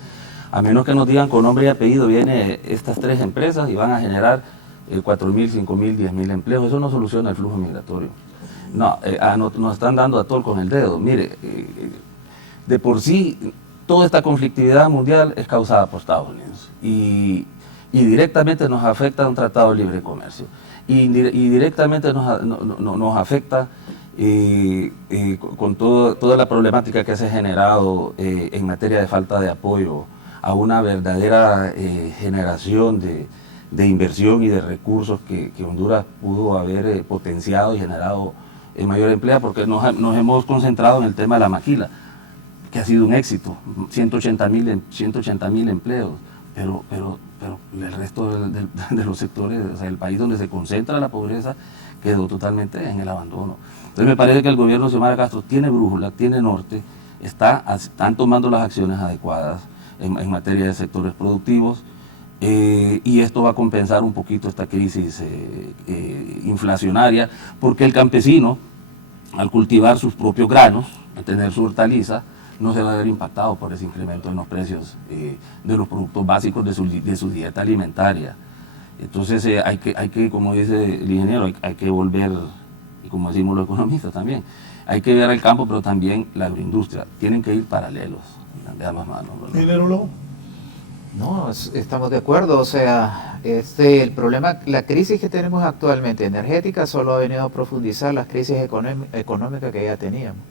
A menos que nos digan con nombre y apellido, vienen estas 3 empresas y van a generar 4.000, 5.000, 10.000 empleos. Eso no soluciona el flujo migratorio. No, nos están dando a tol con el dedo. Mire, de por sí, toda esta conflictividad mundial es causada por Estados Unidos. Y directamente nos afecta un tratado de libre comercio. Y directamente nos afecta con toda la problemática que se ha generado en materia de falta de apoyo a una verdadera generación de inversión y de recursos que Honduras pudo haber potenciado y generado mayor empleo, porque nos hemos concentrado en el tema de la maquila, que ha sido un éxito, 180.000 empleos, pero el resto de los sectores, o sea, el país donde se concentra la pobreza quedó totalmente en el abandono. Entonces me parece que el gobierno de Xiomara Castro tiene brújula, tiene norte, están tomando las acciones adecuadas en materia de sectores productivos, y esto va a compensar un poquito esta crisis inflacionaria, porque el campesino, al cultivar sus propios granos, al tener su hortaliza, no se va a ver impactado por ese incremento en los precios de los productos básicos de su dieta alimentaria. Entonces hay que, como dice el ingeniero, hay que volver, y como decimos los economistas también, hay que ver el campo, pero también la agroindustria. Tienen que ir paralelos de ambas manos, ¿verdad? ¿Ingeniero Lobo? No, estamos de acuerdo, o sea, el problema, la crisis que tenemos actualmente energética solo ha venido a profundizar las crisis económicas que ya teníamos.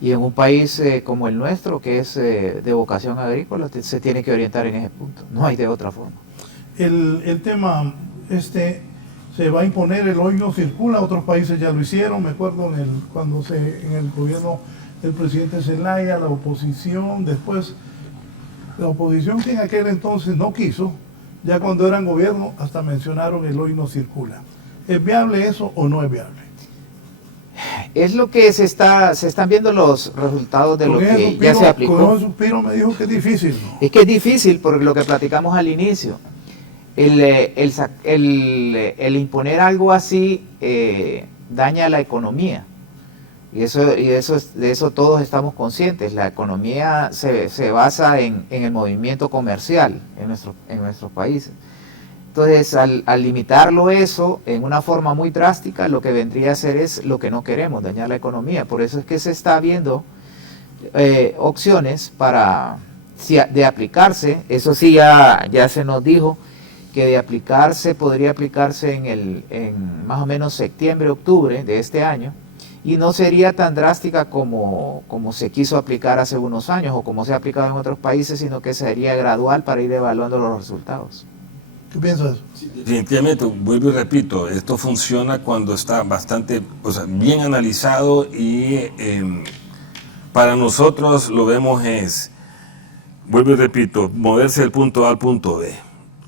Y en un país como el nuestro, que es de vocación agrícola, se tiene que orientar en ese punto, no hay de otra forma. El tema, se va a imponer el hoy no circula, otros países ya lo hicieron, me acuerdo cuando en el gobierno del presidente Zelaya, la oposición, después la oposición que en aquel entonces no quiso, ya cuando eran gobierno hasta mencionaron el hoy no circula. ¿Es viable eso o no es viable? Es lo que se están viendo los resultados de lo que ya se aplicó. Con un suspiro me dijo que es difícil, ¿no? Es que es difícil porque lo que platicamos al inicio, el imponer algo así daña la economía, Y de eso todos estamos conscientes. La economía se basa en el movimiento comercial en nuestros países. Entonces, al limitarlo eso en una forma muy drástica, lo que vendría a hacer es lo que no queremos, dañar la economía. Por eso es que se está viendo opciones para de aplicarse. Eso sí ya se nos dijo que de aplicarse podría aplicarse en más o menos septiembre, octubre de este año, y no sería tan drástica como se quiso aplicar hace unos años o como se ha aplicado en otros países, sino que sería gradual para ir evaluando los resultados. ¿Qué piensas? Definitivamente, vuelvo y repito, esto funciona cuando está bastante, bien analizado y para nosotros lo vemos vuelvo y repito, moverse del punto A al punto B.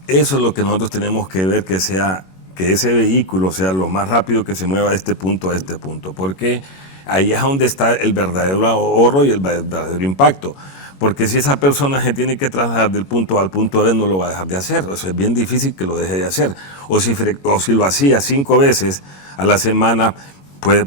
Eso es lo que nosotros tenemos que ver, que ese vehículo sea lo más rápido que se mueva de este punto a este punto, porque ahí es donde está el verdadero ahorro y el verdadero impacto. Porque si esa persona se tiene que trasladar del punto A al punto B, no lo va a dejar de hacer. O sea, es bien difícil que lo deje de hacer. O si lo hacía 5 veces a la semana, puede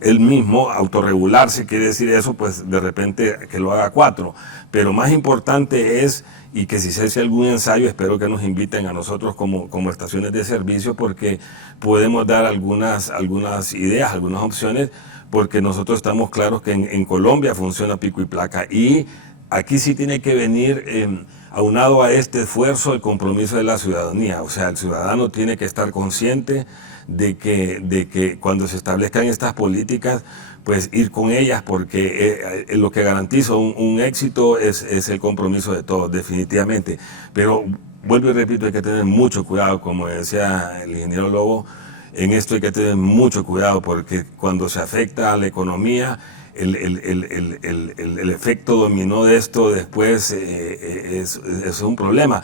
él mismo autorregularse. Quiere decir eso, pues de repente que lo haga 4. Pero más importante es, y que si se hace algún ensayo, espero que nos inviten a nosotros como estaciones de servicio, porque podemos dar algunas ideas, algunas opciones, porque nosotros estamos claros que en Colombia funciona pico y placa. Y aquí sí tiene que venir aunado a este esfuerzo el compromiso de la ciudadanía. O sea, el ciudadano tiene que estar consciente de que cuando se establezcan estas políticas, pues ir con ellas, porque lo que garantiza un éxito es el compromiso de todos, definitivamente. Pero vuelvo y repito, hay que tener mucho cuidado, como decía el ingeniero Lobo, en esto hay que tener mucho cuidado, porque cuando se afecta a la economía, el efecto dominó de esto después es un problema.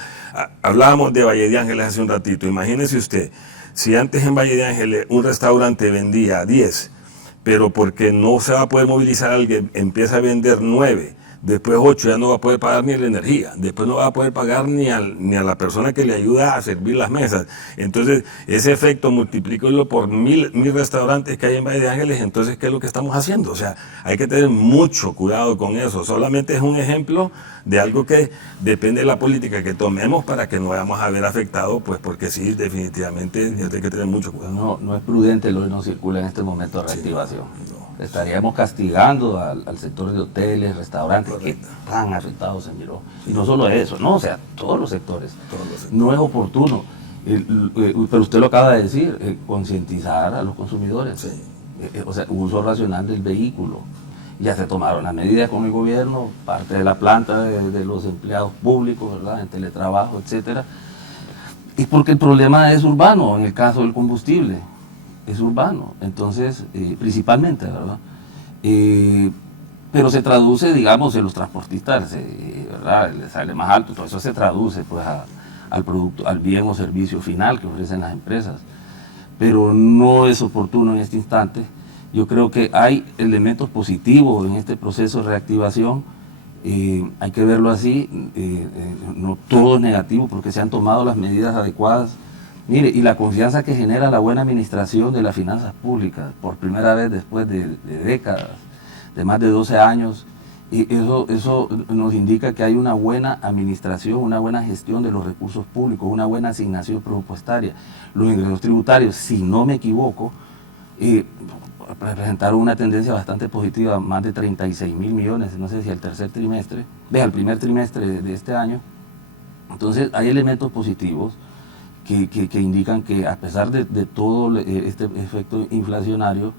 Hablábamos de Valle de Ángeles hace un ratito. Imagínese usted, si antes en Valle de Ángeles un restaurante vendía 10, pero porque no se va a poder movilizar alguien, empieza a vender 9, después 8, ya no va a poder pagar ni la energía, después no va a poder pagar ni a la persona que le ayuda a servir las mesas. Entonces, ese efecto multiplícalo por 1000 restaurantes que hay en Valle de Ángeles. Entonces, ¿qué es lo que estamos haciendo? O sea, hay que tener mucho cuidado con eso. Solamente es un ejemplo de algo que depende de la política que tomemos para que no vayamos a ver afectado, pues porque sí, definitivamente hay que tener mucho cuidado. No es prudente lo que nos circula en este momento de reactivación. Sí, no. Estaríamos castigando al sector de hoteles, restaurantes, que están afectados en Miró. Y no solo eso, no, o sea, todos los sectores. No es oportuno, pero usted lo acaba de decir, concientizar a los consumidores. Sí. O sea, uso racional del vehículo. Ya se tomaron las medidas con el gobierno, parte de la planta de los empleados públicos, ¿verdad?, en teletrabajo, etcétera. Y porque el problema es urbano, en el caso del combustible. Es urbano, entonces, principalmente, ¿verdad? Pero se traduce, digamos, en los transportistas, ¿verdad? Les sale más alto, todo eso se traduce pues al producto, al bien o servicio final que ofrecen las empresas. Pero no es oportuno en este instante. Yo creo que hay elementos positivos en este proceso de reactivación, hay que verlo así, no todo es negativo porque se han tomado las medidas adecuadas. Mire, y la confianza que genera la buena administración de las finanzas públicas, por primera vez después de décadas, de más de 12 años, y eso nos indica que hay una buena administración, una buena gestión de los recursos públicos, una buena asignación presupuestaria. Los ingresos tributarios, si no me equivoco, presentaron una tendencia bastante positiva, más de 36.000 millones, no sé si al primer trimestre de este año. Entonces hay elementos positivos que indican que a pesar de todo este efecto inflacionario,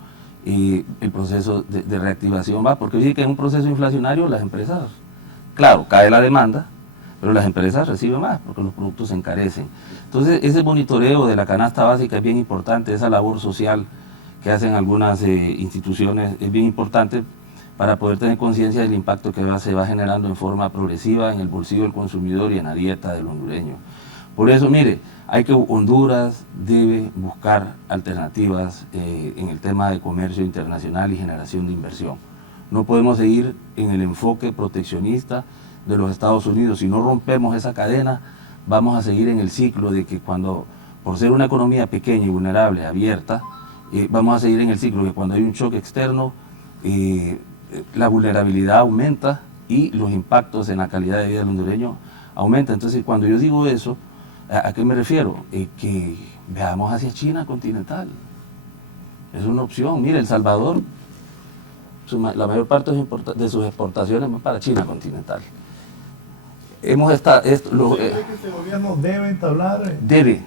el proceso de reactivación va, porque dice que en un proceso inflacionario las empresas, claro, cae la demanda, pero las empresas reciben más porque los productos se encarecen. Entonces ese monitoreo de la canasta básica es bien importante, esa labor social que hacen algunas instituciones es bien importante para poder tener conciencia del impacto que se va generando en forma progresiva en el bolsillo del consumidor y en la dieta del hondureño. Por eso, mire, Honduras debe buscar alternativas en el tema de comercio internacional y generación de inversión. No podemos seguir en el enfoque proteccionista de los Estados Unidos. Si no rompemos esa cadena, vamos a seguir en el ciclo de que por ser una economía pequeña y vulnerable, abierta, vamos a seguir en el ciclo que cuando hay un choque externo, la vulnerabilidad aumenta y los impactos en la calidad de vida del hondureño aumentan. Entonces, cuando yo digo eso, ¿a qué me refiero? Que veamos hacia China continental. Es una opción. Mire, El Salvador, la mayor parte de sus exportaciones van para China continental. Hemos estado... ¿Usted cree que este gobierno debe entablar? Debe.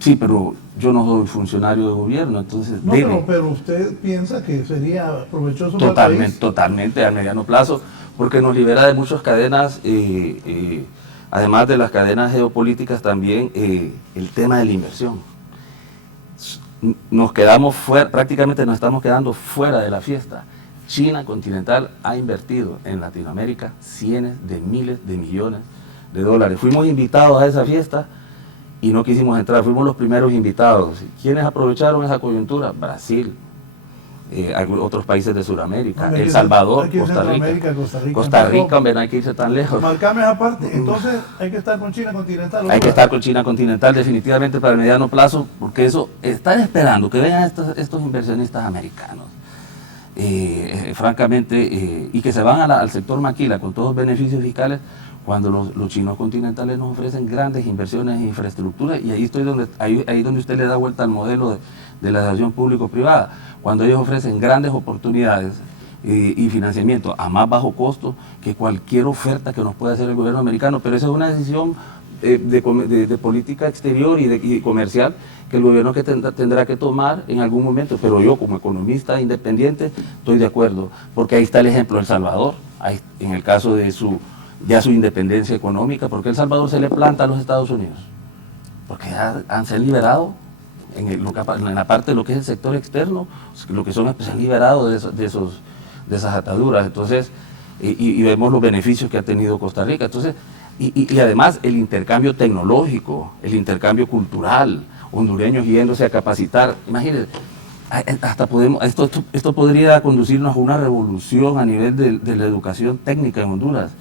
Sí, pero yo no soy funcionario de gobierno, entonces No, debe. pero usted piensa que sería provechoso para el país. Totalmente, a mediano plazo, porque nos libera de muchas cadenas, además de las cadenas geopolíticas también, el tema de la inversión. Nos quedamos fuera, prácticamente nos estamos quedando fuera de la fiesta. China continental ha invertido en Latinoamérica cientos de miles de millones de dólares. Fuimos invitados a esa fiesta y no quisimos entrar, fuimos los primeros invitados. ¿Quiénes aprovecharon esa coyuntura? Brasil, otros países de Sudamérica, El Salvador, Costa Rica, hombre, no hay que irse tan lejos. Marcame esa parte, entonces hay que estar con China continental. Hay que estar con China continental definitivamente para el mediano plazo, porque eso, están esperando que vengan estos inversionistas americanos, francamente, y que se van al sector maquila con todos los beneficios fiscales, cuando los chinos continentales nos ofrecen grandes inversiones en infraestructura, y ahí donde usted le da vuelta al modelo de la asociación público-privada, cuando ellos ofrecen grandes oportunidades y financiamiento a más bajo costo que cualquier oferta que nos pueda hacer el gobierno americano. Pero esa es una decisión de política exterior y comercial que el gobierno tendrá que tomar en algún momento, pero yo como economista independiente estoy de acuerdo, porque ahí está el ejemplo de El Salvador, en el caso de su independencia económica. ¿Por qué El Salvador se le planta a los Estados Unidos? Porque se han liberado en la parte de lo que es el sector externo, lo que se han liberado de esas ataduras. Entonces, y vemos los beneficios que ha tenido Costa Rica. Entonces, y además el intercambio tecnológico, el intercambio cultural, hondureños yéndose a capacitar. Imagínense, hasta esto podría conducirnos a una revolución a nivel de la educación técnica en Honduras.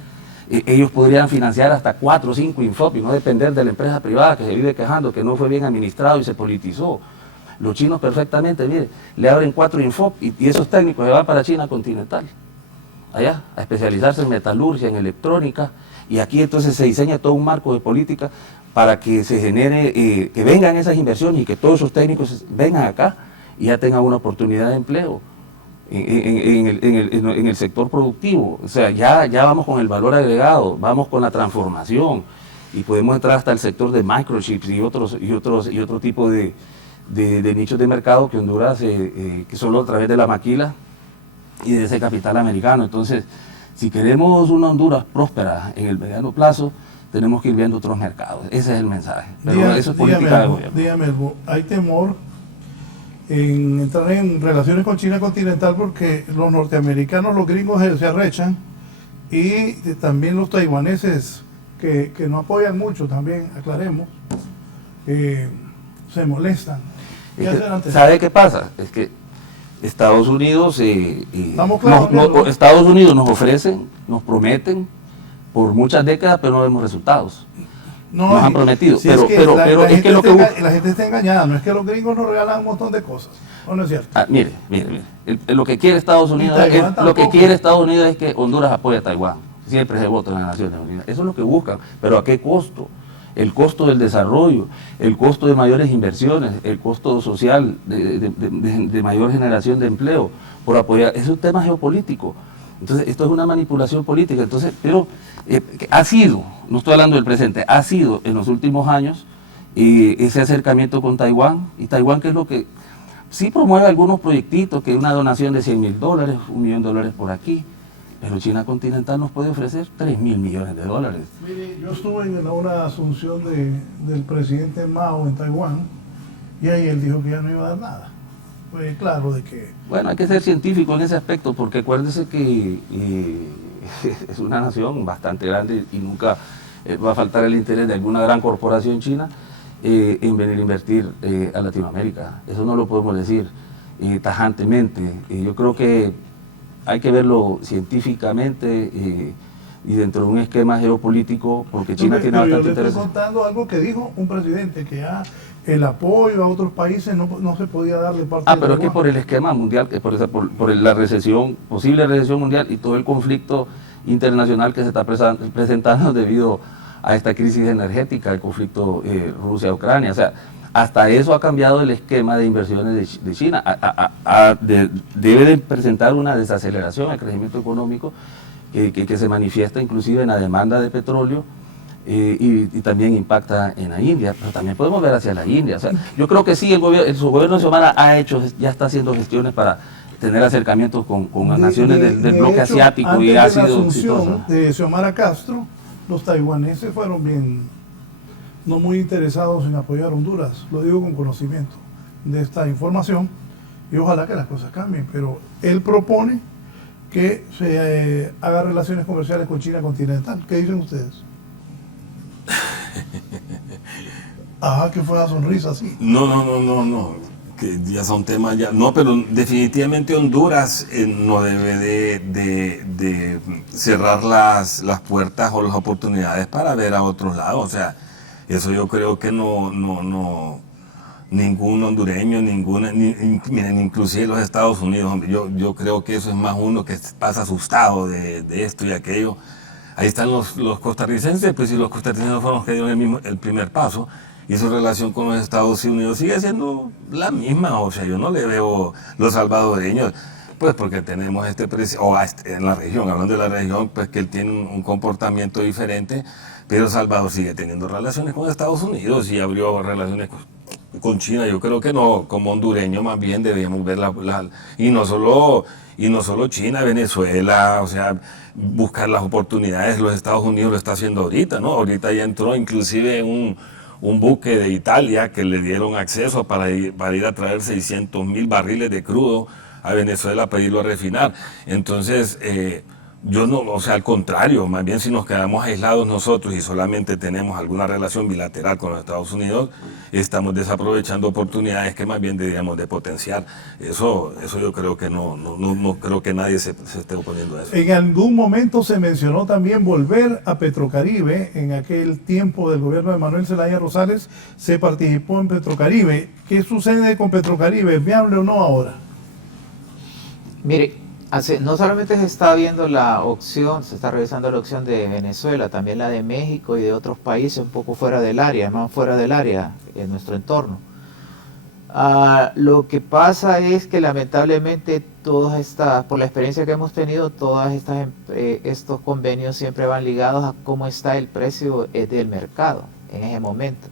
Ellos podrían financiar hasta 4 o 5 Infop y no depender de la empresa privada que se vive quejando que no fue bien administrado y se politizó. Los chinos perfectamente, mire, le abren 4 Infop y esos técnicos se van para China continental, allá, a especializarse en metalurgia, en electrónica, y aquí entonces se diseña todo un marco de política para que se genere, que vengan esas inversiones y que todos esos técnicos vengan acá y ya tengan una oportunidad de empleo en el sector productivo. O sea, ya vamos con el valor agregado, vamos con la transformación y podemos entrar hasta el sector de microchips y otro tipo de nichos de mercado que Honduras, que solo a través de la maquila y de ese capital americano. Entonces, si queremos una Honduras próspera en el mediano plazo, tenemos que ir viendo otros mercados. Ese es el mensaje. Pero eso es política de gobierno. Dígame, hay temor en entrar en relaciones con China continental porque los norteamericanos, los gringos se arrechan, y también los taiwaneses que no apoyan mucho, también aclaremos, se molestan. ¿Sabe qué pasa? Es que Estados Unidos, Estados Unidos nos ofrecen, nos prometen por muchas décadas, pero no vemos resultados. Nos han prometido, si pero es que la gente está engañada, no es que los gringos nos regalan un montón de cosas, no es cierto. Mire, lo que quiere Estados Unidos es que Honduras apoye a Taiwán, siempre se vota en las Naciones Unidas, eso es lo que buscan, pero ¿a qué costo? El costo del desarrollo, el costo de mayores inversiones, el costo social de mayor generación de empleo, por apoyar, es un tema geopolítico. Entonces, esto es una manipulación política. Entonces, pero ha sido, no estoy hablando del presente, ha sido en los últimos años ese acercamiento con Taiwán, y Taiwán, que es lo que sí promueve algunos proyectitos, que una donación de $100,000, $1 millón por aquí, pero China continental nos puede ofrecer $3,000 millones. Mire, yo estuve en una asunción del presidente Mao en Taiwán, y ahí él dijo que ya no iba a dar nada. Pues claro de que... Bueno, hay que ser científico en ese aspecto, porque acuérdese que es una nación bastante grande y nunca va a faltar el interés de alguna gran corporación china en venir a invertir a Latinoamérica. Eso no lo podemos decir tajantemente. Yo creo que hay que verlo científicamente, y dentro de un esquema geopolítico, porque China tiene Pero yo bastante le estoy interés. contando algo que dijo un presidente, que ya el apoyo a otros países no se podía dar de parte de Pero es que Taiwán. por el esquema mundial, que por la recesión, posible recesión mundial y todo el conflicto internacional que se está presentando debido a esta crisis energética, el conflicto Rusia-Ucrania. O sea, hasta eso ha cambiado el esquema de inversiones de China. Debe de presentar una desaceleración al crecimiento económico que se manifiesta inclusive en la demanda de petróleo. Y también impacta en la India, pero también podemos ver hacia la India. O sea, yo creo que sí, su gobierno de Xiomara ya está haciendo gestiones para tener acercamientos con las naciones del bloque hecho, asiático y ha antes de la sido asunción exitosa. de Xiomara Castro, los taiwaneses fueron no muy interesados en apoyar a Honduras, lo digo con conocimiento de esta información, y ojalá que las cosas cambien, pero él propone que se haga relaciones comerciales con China continental. ¿Qué dicen ustedes? Ajá, que fue la sonrisa así. No, que ya son temas ya. No, pero definitivamente Honduras no debe de cerrar las puertas o las oportunidades para ver a otros lados. O sea, eso yo creo que no ningún hondureño, miren, inclusive los Estados Unidos, hombre, yo creo que eso es más uno que pasa asustado de esto y aquello. Ahí están los costarricenses, pues si los costarricenses fueron los que dieron el primer paso, y su relación con los Estados Unidos sigue siendo la misma. O sea, yo no le veo los salvadoreños, pues porque tenemos este presidente, en la región, hablando de la región, pues que él tiene un comportamiento diferente, pero Salvador sigue teniendo relaciones con Estados Unidos y abrió relaciones con China. Yo creo que no, como hondureño más bien debemos ver y no solo China, Venezuela, o sea, buscar las oportunidades. Los Estados Unidos lo está haciendo ahorita, ¿no? Ahorita ya entró inclusive un buque de Italia que le dieron acceso para ir a traer 600,000 barriles de crudo a Venezuela para irlo a refinar. Entonces, yo no, o sea, al contrario, más bien si nos quedamos aislados nosotros y solamente tenemos alguna relación bilateral con los Estados Unidos, estamos desaprovechando oportunidades que más bien deberíamos de potenciar. Eso yo creo que no creo que nadie se esté oponiendo a eso. En algún momento se mencionó también volver a Petrocaribe. En aquel tiempo del gobierno de Manuel Zelaya Rosales se participó en Petrocaribe. ¿Qué sucede con Petrocaribe? ¿Es viable o no ahora? Mire, no solamente se está viendo la opción, se está revisando la opción de Venezuela, también la de México y de otros países un poco fuera del área, más fuera del área en nuestro entorno. Lo que pasa es que lamentablemente por la experiencia que hemos tenido, estos convenios siempre van ligados a cómo está el precio del mercado en ese momento.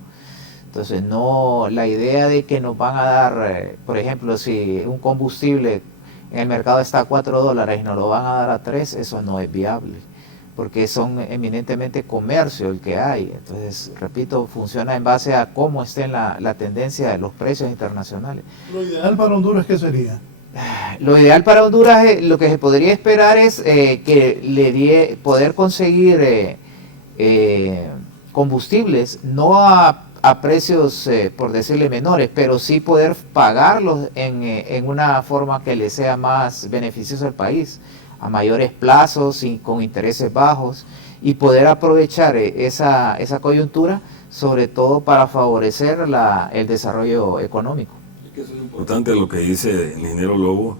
Entonces, la idea de que nos van a dar, por ejemplo, si un combustible en el mercado está a $4 y nos lo van a dar a 3, eso no es viable, porque son eminentemente comercio el que hay. Entonces, repito, funciona en base a cómo esté la tendencia de los precios internacionales. ¿Lo ideal para Honduras qué sería? Lo ideal para Honduras, lo que se podría esperar es que poder conseguir combustibles, no a precios, por decirle, menores, pero sí poder pagarlos en una forma que le sea más beneficioso al país, a mayores plazos y con intereses bajos, y poder aprovechar esa coyuntura, sobre todo para favorecer el desarrollo económico. Es importante lo que dice el ingeniero Lobo,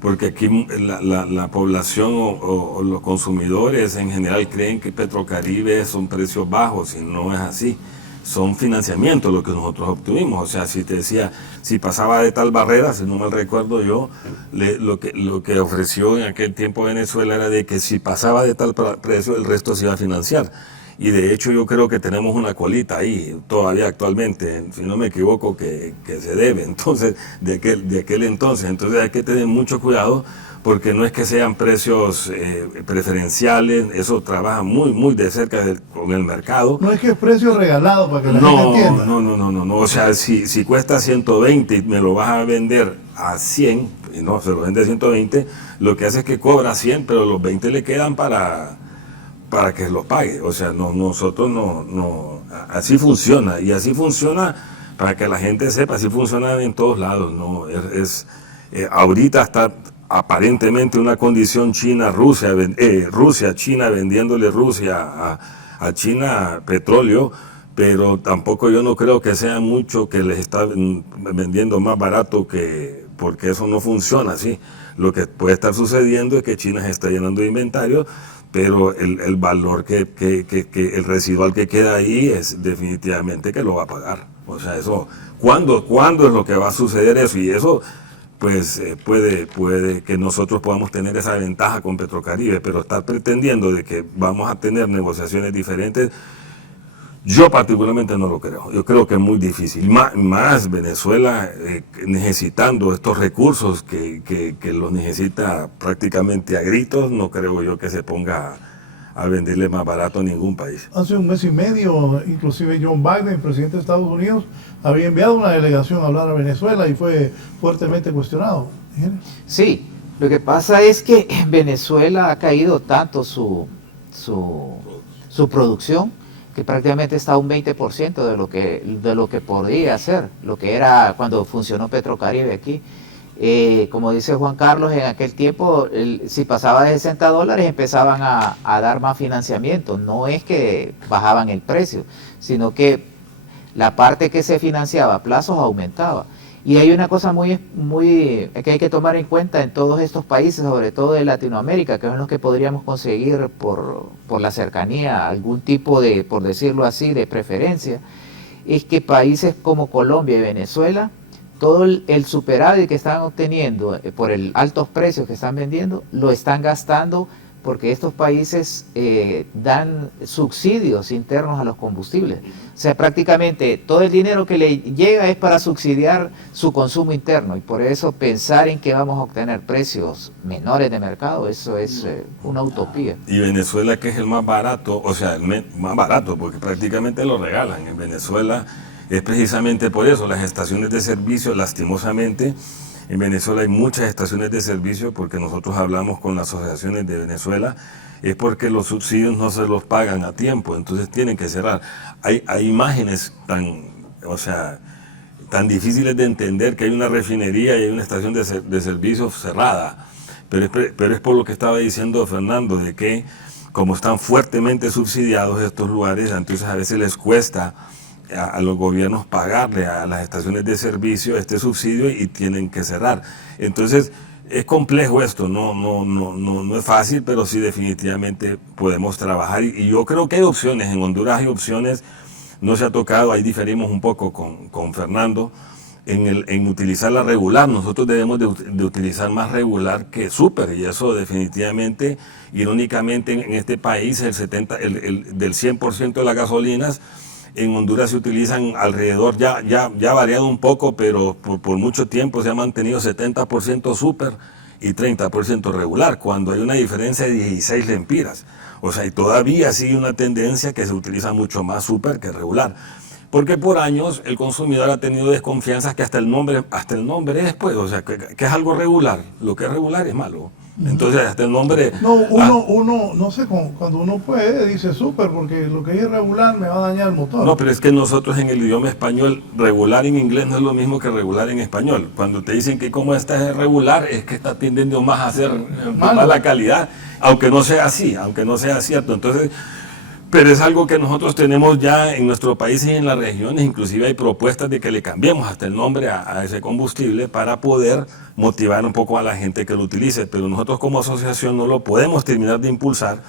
porque aquí la población o los consumidores en general creen que Petrocaribe son precios bajos, y no es así. Son financiamientos lo que nosotros obtuvimos. O sea, si te decía, si pasaba de tal barrera, si no mal recuerdo yo, lo que ofreció en aquel tiempo Venezuela era de que si pasaba de tal precio, el resto se iba a financiar. Y de hecho yo creo que tenemos una colita ahí todavía actualmente, si no me equivoco, que se debe. Entonces, de aquel entonces. Entonces hay que tener mucho cuidado, porque no es que sean precios preferenciales, eso trabaja muy de cerca con el mercado. No es que es precio regalado, para que la gente entienda. No, o sea, si cuesta 120 y me lo vas a vender a 100, y no, se lo vende a 120, lo que hace es que cobra 100, pero los 20 le quedan para que lo pague. O sea, nosotros no, así funciona, y así funciona, para que la gente sepa, así funciona en todos lados, ¿no? Ahorita aparentemente una condición China-Rusia, Rusia-China vendiéndole Rusia a China petróleo, pero tampoco yo no creo que sea mucho que les está vendiendo más barato, porque eso no funciona así. Lo que puede estar sucediendo es que China se está llenando de inventario, pero el valor el residual que queda ahí es definitivamente que lo va a pagar. O sea, eso, ¿cuándo es lo que va a suceder eso? Y eso, pues, puede que nosotros podamos tener esa ventaja con Petrocaribe, pero estar pretendiendo de que vamos a tener negociaciones diferentes, yo particularmente no lo creo. Yo creo que es muy difícil. Más Venezuela necesitando estos recursos que los necesita prácticamente a gritos, no creo yo que se ponga a venderle más barato a ningún país. Hace un mes y medio, inclusive John Biden, presidente de Estados Unidos, había enviado una delegación a hablar a Venezuela y fue fuertemente cuestionado. Sí, lo que pasa es que en Venezuela ha caído tanto su producción, que prácticamente está a un 20% de lo que podía hacer, lo que era cuando funcionó Petrocaribe aquí. Como dice Juan Carlos, en aquel tiempo, si pasaba de $60, empezaban a dar más financiamiento. No es que bajaban el precio, sino que la parte que se financiaba a plazos aumentaba. Y hay una cosa muy que hay que tomar en cuenta en todos estos países, sobre todo de Latinoamérica, que son los que podríamos conseguir por la cercanía, algún tipo de, por decirlo así, de preferencia, es que países como Colombia y Venezuela, todo el superávit que están obteniendo por el altos precios que están vendiendo, lo están gastando porque estos países dan subsidios internos a los combustibles. O sea, prácticamente todo el dinero que le llega es para subsidiar su consumo interno, y por eso pensar en que vamos a obtener precios menores de mercado, eso es una utopía. Y Venezuela, que es el más barato, o sea, más barato, porque prácticamente lo regalan. En Venezuela es precisamente por eso, las estaciones de servicio, lastimosamente, en Venezuela hay muchas estaciones de servicio, porque nosotros hablamos con las asociaciones de Venezuela, es porque los subsidios no se los pagan a tiempo, entonces tienen que cerrar. Hay imágenes tan difíciles de entender, que hay una refinería y hay una estación de servicio cerrada, pero es por lo que estaba diciendo Fernando, de que como están fuertemente subsidiados estos lugares, entonces a veces les cuesta a los gobiernos pagarle a las estaciones de servicio este subsidio y tienen que cerrar. Entonces es complejo esto, no es fácil, pero sí definitivamente podemos trabajar, y yo creo que hay opciones. En Honduras hay opciones, no se ha tocado, ahí diferimos un poco con Fernando en utilizar la regular. Nosotros debemos de utilizar más regular que súper, y eso definitivamente, irónicamente, en este país del 100% de las gasolinas, en Honduras se utilizan alrededor, ya ha variado un poco, pero por mucho tiempo se ha mantenido 70% súper y 30% regular, cuando hay una diferencia de 16 lempiras. O sea, y todavía sigue una tendencia que se utiliza mucho más súper que regular. Porque por años el consumidor ha tenido desconfianzas que hasta el nombre es, pues, o sea, que es algo regular. Lo que es regular es malo. Entonces, hasta el nombre... Uno, no sé, cuando uno puede, dice súper, porque lo que es irregular me va a dañar el motor. No, pero es que nosotros en el idioma español, regular en inglés no es lo mismo que regular en español. Cuando te dicen que como esta es regular, es que está tendiendo más a ser mala calidad, aunque no sea así, aunque no sea cierto. Entonces, pero es algo que nosotros tenemos ya en nuestro país y en las regiones. Inclusive hay propuestas de que le cambiemos hasta el nombre a ese combustible para poder motivar un poco a la gente que lo utilice, pero nosotros como asociación no lo podemos terminar de impulsar,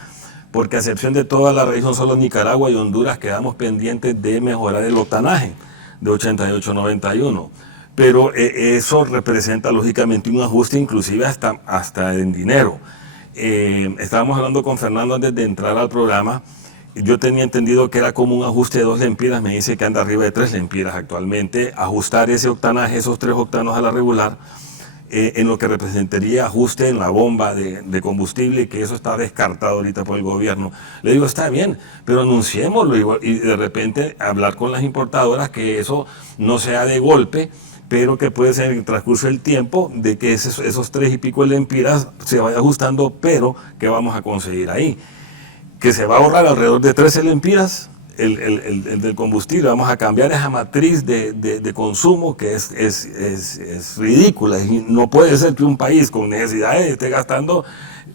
porque a excepción de toda la región, solo Nicaragua y Honduras quedamos pendientes de mejorar el octanaje de 88-91, pero eso representa lógicamente un ajuste, inclusive hasta en dinero. Estábamos hablando con Fernando antes de entrar al programa. Yo tenía entendido que era como un ajuste de 2 lempiras, me dice que anda arriba de 3 lempiras actualmente. Ajustar ese octanaje, esos 3 octanos a la regular, en lo que representaría ajuste en la bomba de combustible, que eso está descartado ahorita por el gobierno. Le digo, está bien, pero anunciémoslo, y de repente hablar con las importadoras que eso no sea de golpe, pero que puede ser en el transcurso del tiempo, de que esos 3 y pico lempiras se vaya ajustando, pero ¿qué vamos a conseguir ahí? Que se va a ahorrar alrededor de 13 lempiras el del combustible, vamos a cambiar esa matriz de consumo que es ridícula. Y no puede ser que un país con necesidades esté gastando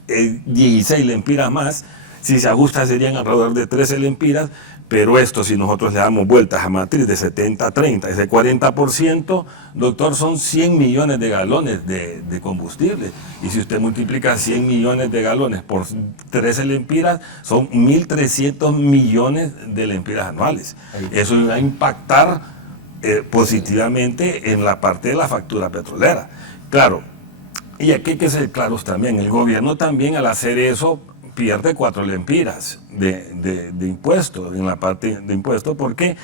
16 lempiras más. Si se ajusta serían alrededor de 13 lempiras, pero esto, si nosotros le damos vueltas a matriz de 70-30, ese 40%, doctor, son 100 millones de galones de combustible. Y si usted multiplica 100 millones de galones por 13 lempiras, son 1.300 millones de lempiras anuales. Eso va a impactar positivamente en la parte de la factura petrolera. Claro, y aquí hay que ser claros también, el gobierno también al hacer eso pierde 4 lempiras de impuesto, en la parte de impuesto, porque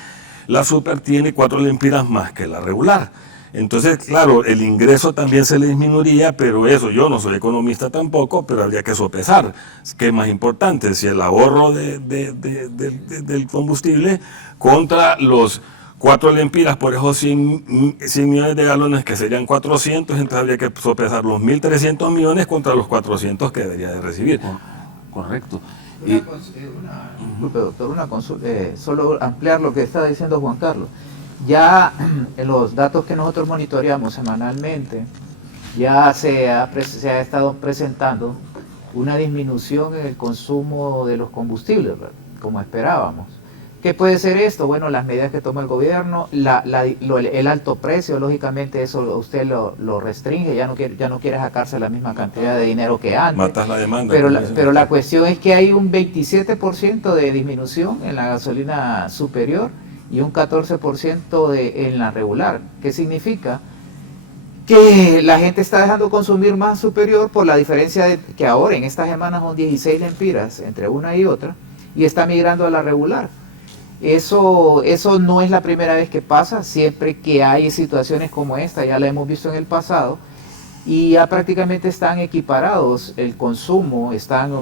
la super tiene 4 lempiras más que la regular. Entonces, claro, el ingreso también se le disminuiría, pero eso, yo no soy economista tampoco, pero habría que sopesar. ¿Qué es más importante? Si el ahorro del combustible contra los 4 lempiras por esos 100 millones de galones, que serían 400, entonces habría que sopesar los 1.300 millones contra los 400 que debería de recibir. Correcto. Disculpe, doctor, una consulta, solo ampliar lo que está diciendo Juan Carlos. Ya en los datos que nosotros monitoreamos semanalmente, ya se ha estado presentando una disminución en el consumo de los combustibles, ¿verdad? Como esperábamos. ¿Qué puede ser esto? Bueno, las medidas que toma el gobierno, el alto precio, lógicamente eso usted lo restringe, ya no quiere sacarse la misma cantidad de dinero que antes. Matas la demanda. Pero la cuestión es que hay un 27% de disminución en la gasolina superior y un 14% en la regular. ¿Qué significa? Que la gente está dejando de consumir más superior por la diferencia de que ahora en estas semanas son 16 lempiras entre una y otra y está migrando a la regular. Eso no es la primera vez que pasa, siempre que hay situaciones como esta, ya la hemos visto en el pasado, y ya prácticamente están equiparados el consumo,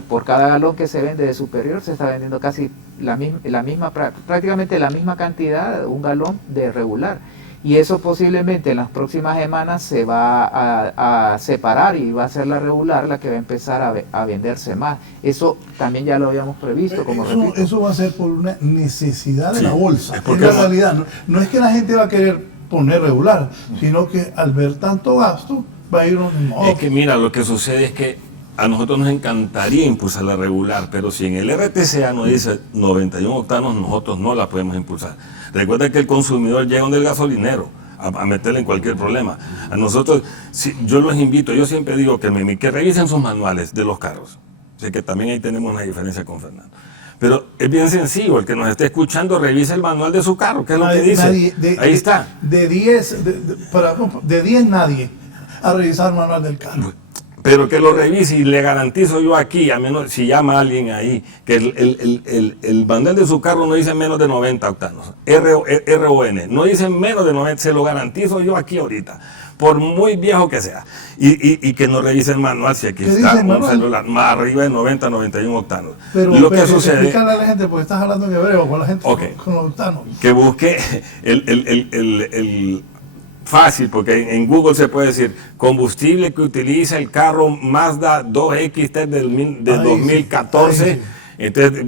por cada galón que se vende de superior, se está vendiendo casi prácticamente la misma cantidad, un galón de regular. Y eso posiblemente en las próximas semanas se va a separar y va a ser la regular la que va a empezar a venderse más. Eso también ya lo habíamos previsto, como repito. Eso va a ser por una necesidad de la bolsa. En la realidad, no es que la gente va a querer poner regular, sino que al ver tanto gasto va a ir un modo. Es que mira, lo que sucede es que a nosotros nos encantaría impulsar la regular, pero si en el RTCA nos dice 91 octanos, nosotros no la podemos impulsar. Recuerda que el consumidor llega donde el gasolinero a meterle en cualquier problema. A nosotros, yo los invito, yo siempre digo que revisen sus manuales de los carros. Sé que también ahí tenemos una diferencia con Fernando. Pero es bien sencillo, el que nos esté escuchando revise el manual de su carro, ¿qué es lo que dice? Ahí está. De 10 nadie a revisar el manual del carro. Pero que lo revise y le garantizo yo aquí, a menos si llama a alguien ahí, que el manual de su carro no dice menos de 90 octanos, RON, no dice menos de 90, se lo garantizo yo aquí ahorita, por muy viejo que sea, y que no revise el manual si aquí está un celular más arriba de 90, 91 octanos. Pero lo que sucede, explícale a la gente, porque estás hablando en hebreo con la gente, con los octanos. Que busque el fácil, porque en Google se puede decir combustible que utiliza el carro Mazda 2XT del 2014, entonces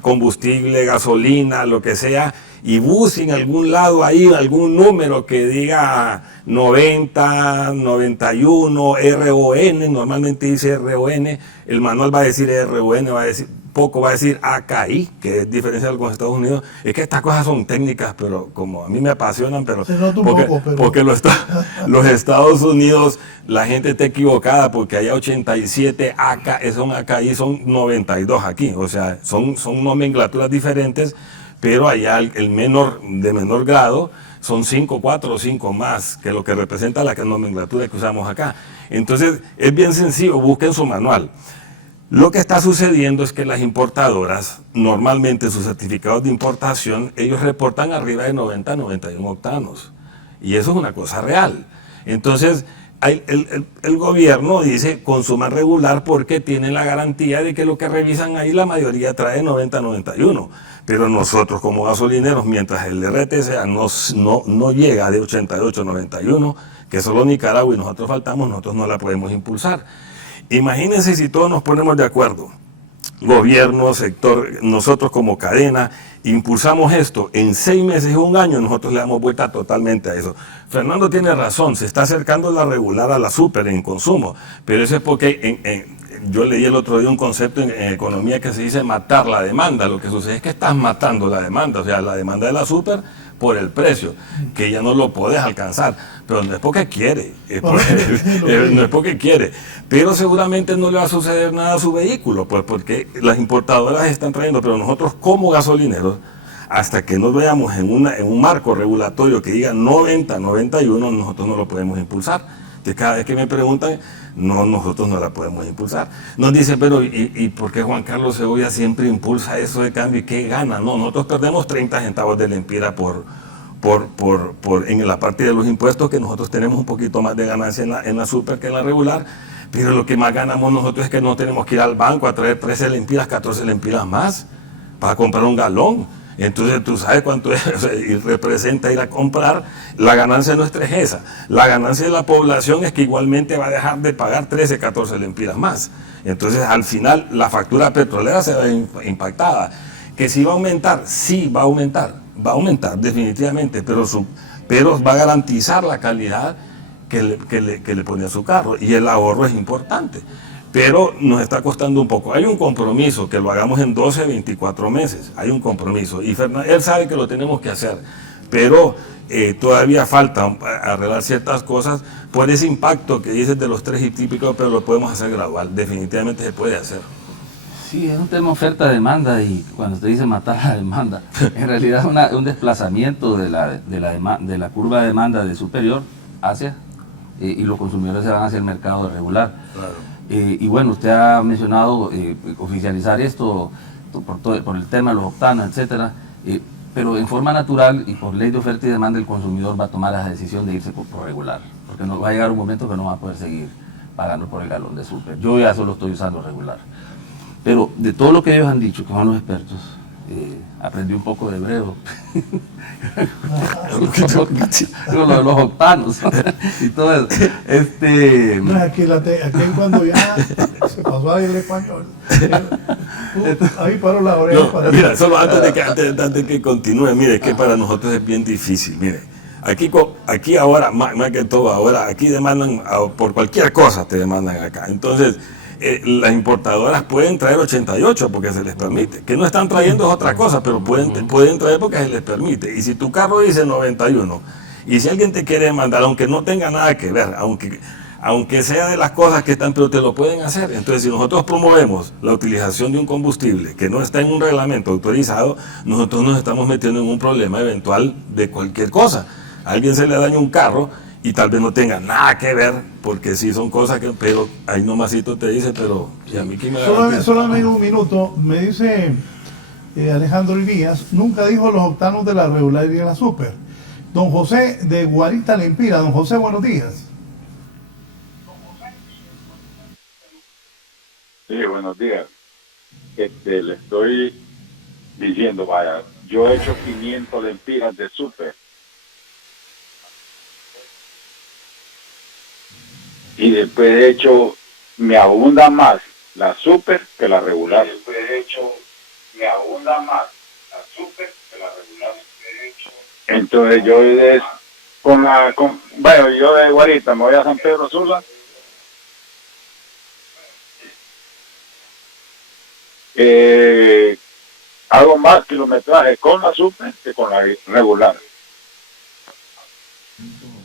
combustible, gasolina, lo que sea, y busque en algún lado ahí algún número que diga 90, 91, RON, normalmente dice RON, el manual va a decir RON, va a decir AKI, que es diferencial con Estados Unidos. Es que estas cosas son técnicas, pero como a mí me apasionan, pero porque los Estados Unidos, la gente está equivocada, porque hay 87 AKI, son 92 aquí, o sea, son nomenclaturas diferentes, pero allá el de menor grado son 4 o 5 más que lo que representa la nomenclatura que usamos acá. Entonces, es bien sencillo, busquen su manual. Lo que está sucediendo es que las importadoras, normalmente sus certificados de importación, ellos reportan arriba de 90, 91 octanos. Y eso es una cosa real. Entonces, el gobierno dice consuman regular porque tienen la garantía de que lo que revisan ahí la mayoría trae 90, 91. Pero nosotros como gasolineros, mientras el RTCA no llega de 88, 91, que solo Nicaragua y nosotros faltamos, nosotros no la podemos impulsar. Imagínense si todos nos ponemos de acuerdo. gobierno, sector, nosotros como cadena, impulsamos esto. En 6 meses o un año nosotros le damos vuelta totalmente a eso. Fernando tiene razón, se está acercando la regular a la super en consumo, pero eso es porque yo leí el otro día un concepto en economía que se dice matar la demanda. Lo que sucede es que estás matando la demanda, o sea, la demanda de la super por el precio, que ya no lo podés alcanzar, pero no es porque quiere, no es porque quiere, pero seguramente no le va a suceder nada a su vehículo, pues porque las importadoras están trayendo, pero nosotros como gasolineros, hasta que nos veamos en un marco regulatorio que diga 90, 91, nosotros no lo podemos impulsar. Entonces, cada vez que me preguntan, no, nosotros no la podemos impulsar. Nos dicen, pero ¿y por qué Juan Carlos Segovia siempre impulsa eso de cambio y qué gana? No, nosotros perdemos 30 centavos de lempira en la parte de los impuestos, que nosotros tenemos un poquito más de ganancia en la super que en la regular, pero lo que más ganamos nosotros es que no tenemos que ir al banco a traer 13 lempiras, 14 lempiras más para comprar un galón. Entonces tú sabes cuánto es, o sea, y representa ir a comprar. La ganancia nuestra es esa. La ganancia de la población es que igualmente va a dejar de pagar 13, 14 lempiras más. Entonces al final la factura petrolera se ve impactada. Que si va a aumentar, sí va a aumentar definitivamente, pero va a garantizar la calidad que le pone a su carro, y el ahorro es importante. Pero nos está costando un poco. Hay un compromiso, que lo hagamos en 12, 24 meses. Hay un compromiso. Y él sabe que lo tenemos que hacer. Pero todavía falta arreglar ciertas cosas por ese impacto que dices de los 3 y típicos, pero lo podemos hacer gradual. Definitivamente se puede hacer. Sí, es un tema oferta-demanda, y cuando usted dice matar la demanda, en realidad es un desplazamiento de la curva de demanda de superior hacia, y los consumidores se van hacia el mercado regular. Claro. Y bueno, usted ha mencionado oficializar esto por el tema de los octanos, etcétera, pero en forma natural y por ley de oferta y demanda el consumidor va a tomar la decisión de irse por regular, porque no va a llegar un momento que no va a poder seguir pagando por el galón de super. Yo ya solo estoy usando regular. Pero de todo lo que ellos han dicho, que son los expertos, aprendí un poco de hebreo. Lo de los octanos y todo eso. No, aquí cuando ya se pasó a el español, ahí paró la oreja. Mira, solo antes de que continúe, mire, que para nosotros es bien difícil. Mire, aquí ahora, más que todo ahora, aquí demandan, por cualquier cosa te demandan acá. Entonces, las importadoras pueden traer 88 porque se les permite. Que no están trayendo es otra cosa, pero pueden traer porque se les permite. Y si tu carro dice 91, y si alguien te quiere demandar, aunque no tenga nada que ver, aunque sea de las cosas que están, pero te lo pueden hacer. Entonces, si nosotros promovemos la utilización de un combustible que no está en un reglamento autorizado, nosotros nos estamos metiendo en un problema eventual de cualquier cosa. A alguien se le daña un carro y tal vez no tenga nada que ver, porque sí son cosas que, pero ahí nomasito te dice, pero ¿y a mí quién me garantiza? Solamente un minuto, me dice Alejandro Elías, nunca dijo los octanos de la regular y de la super. Don José de Guarita Lempira. Don José, buenos días. Sí, buenos días. Le estoy diciendo, vaya, yo he hecho 500 lempiras de super. Y después he hecho, me abunda más la super que la regular. Después he hecho, me abunda más la super que la regular. Entonces yo yo de Guarita me voy a San Pedro Sula. Hago más kilometraje con la super que con la regular.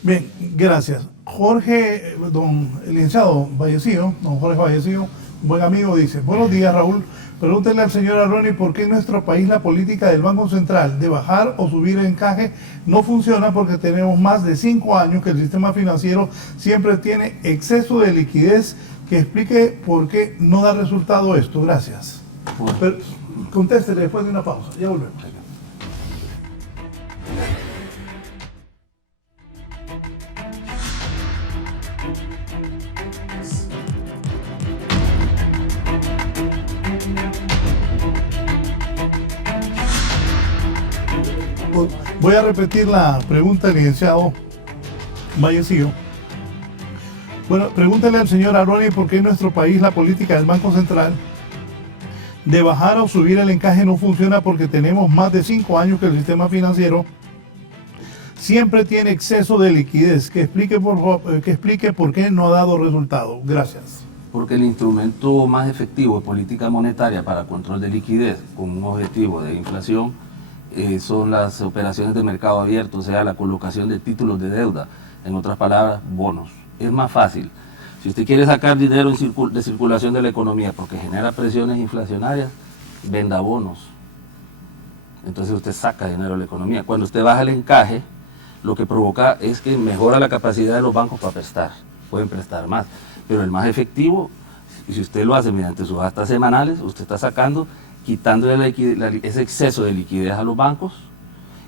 Bien, gracias. Jorge, el licenciado Vallecillo, don Jorge Vallecillo, un buen amigo, dice: buenos días, Raúl. Pregúntenle al señor Arroni por qué en nuestro país la política del Banco Central de bajar o subir el encaje no funciona, porque tenemos más de 5 años que el sistema financiero siempre tiene exceso de liquidez. Que explique por qué no da resultado esto. Gracias. Pero, contéstele después de una pausa. Ya volvemos. Voy a repetir la pregunta del licenciado Vallecillo. Bueno, pregúntale al señor Arroni por qué en nuestro país la política del Banco Central de bajar o subir el encaje no funciona porque tenemos más de 5 años que el sistema financiero siempre tiene exceso de liquidez. Que explique por qué no ha dado resultado. Gracias. Porque el instrumento más efectivo de política monetaria para control de liquidez con un objetivo de inflación son las operaciones de mercado abierto, o sea, la colocación de títulos de deuda, en otras palabras, bonos. Es más fácil. Si usted quiere sacar dinero de circulación de la economía porque genera presiones inflacionarias, venda bonos. Entonces usted saca dinero de la economía. Cuando usted baja el encaje, lo que provoca es que mejora la capacidad de los bancos para prestar. Pueden prestar más. Pero el más efectivo, y si usted lo hace mediante subastas semanales, usted está sacando, quitándole ese exceso de liquidez a los bancos,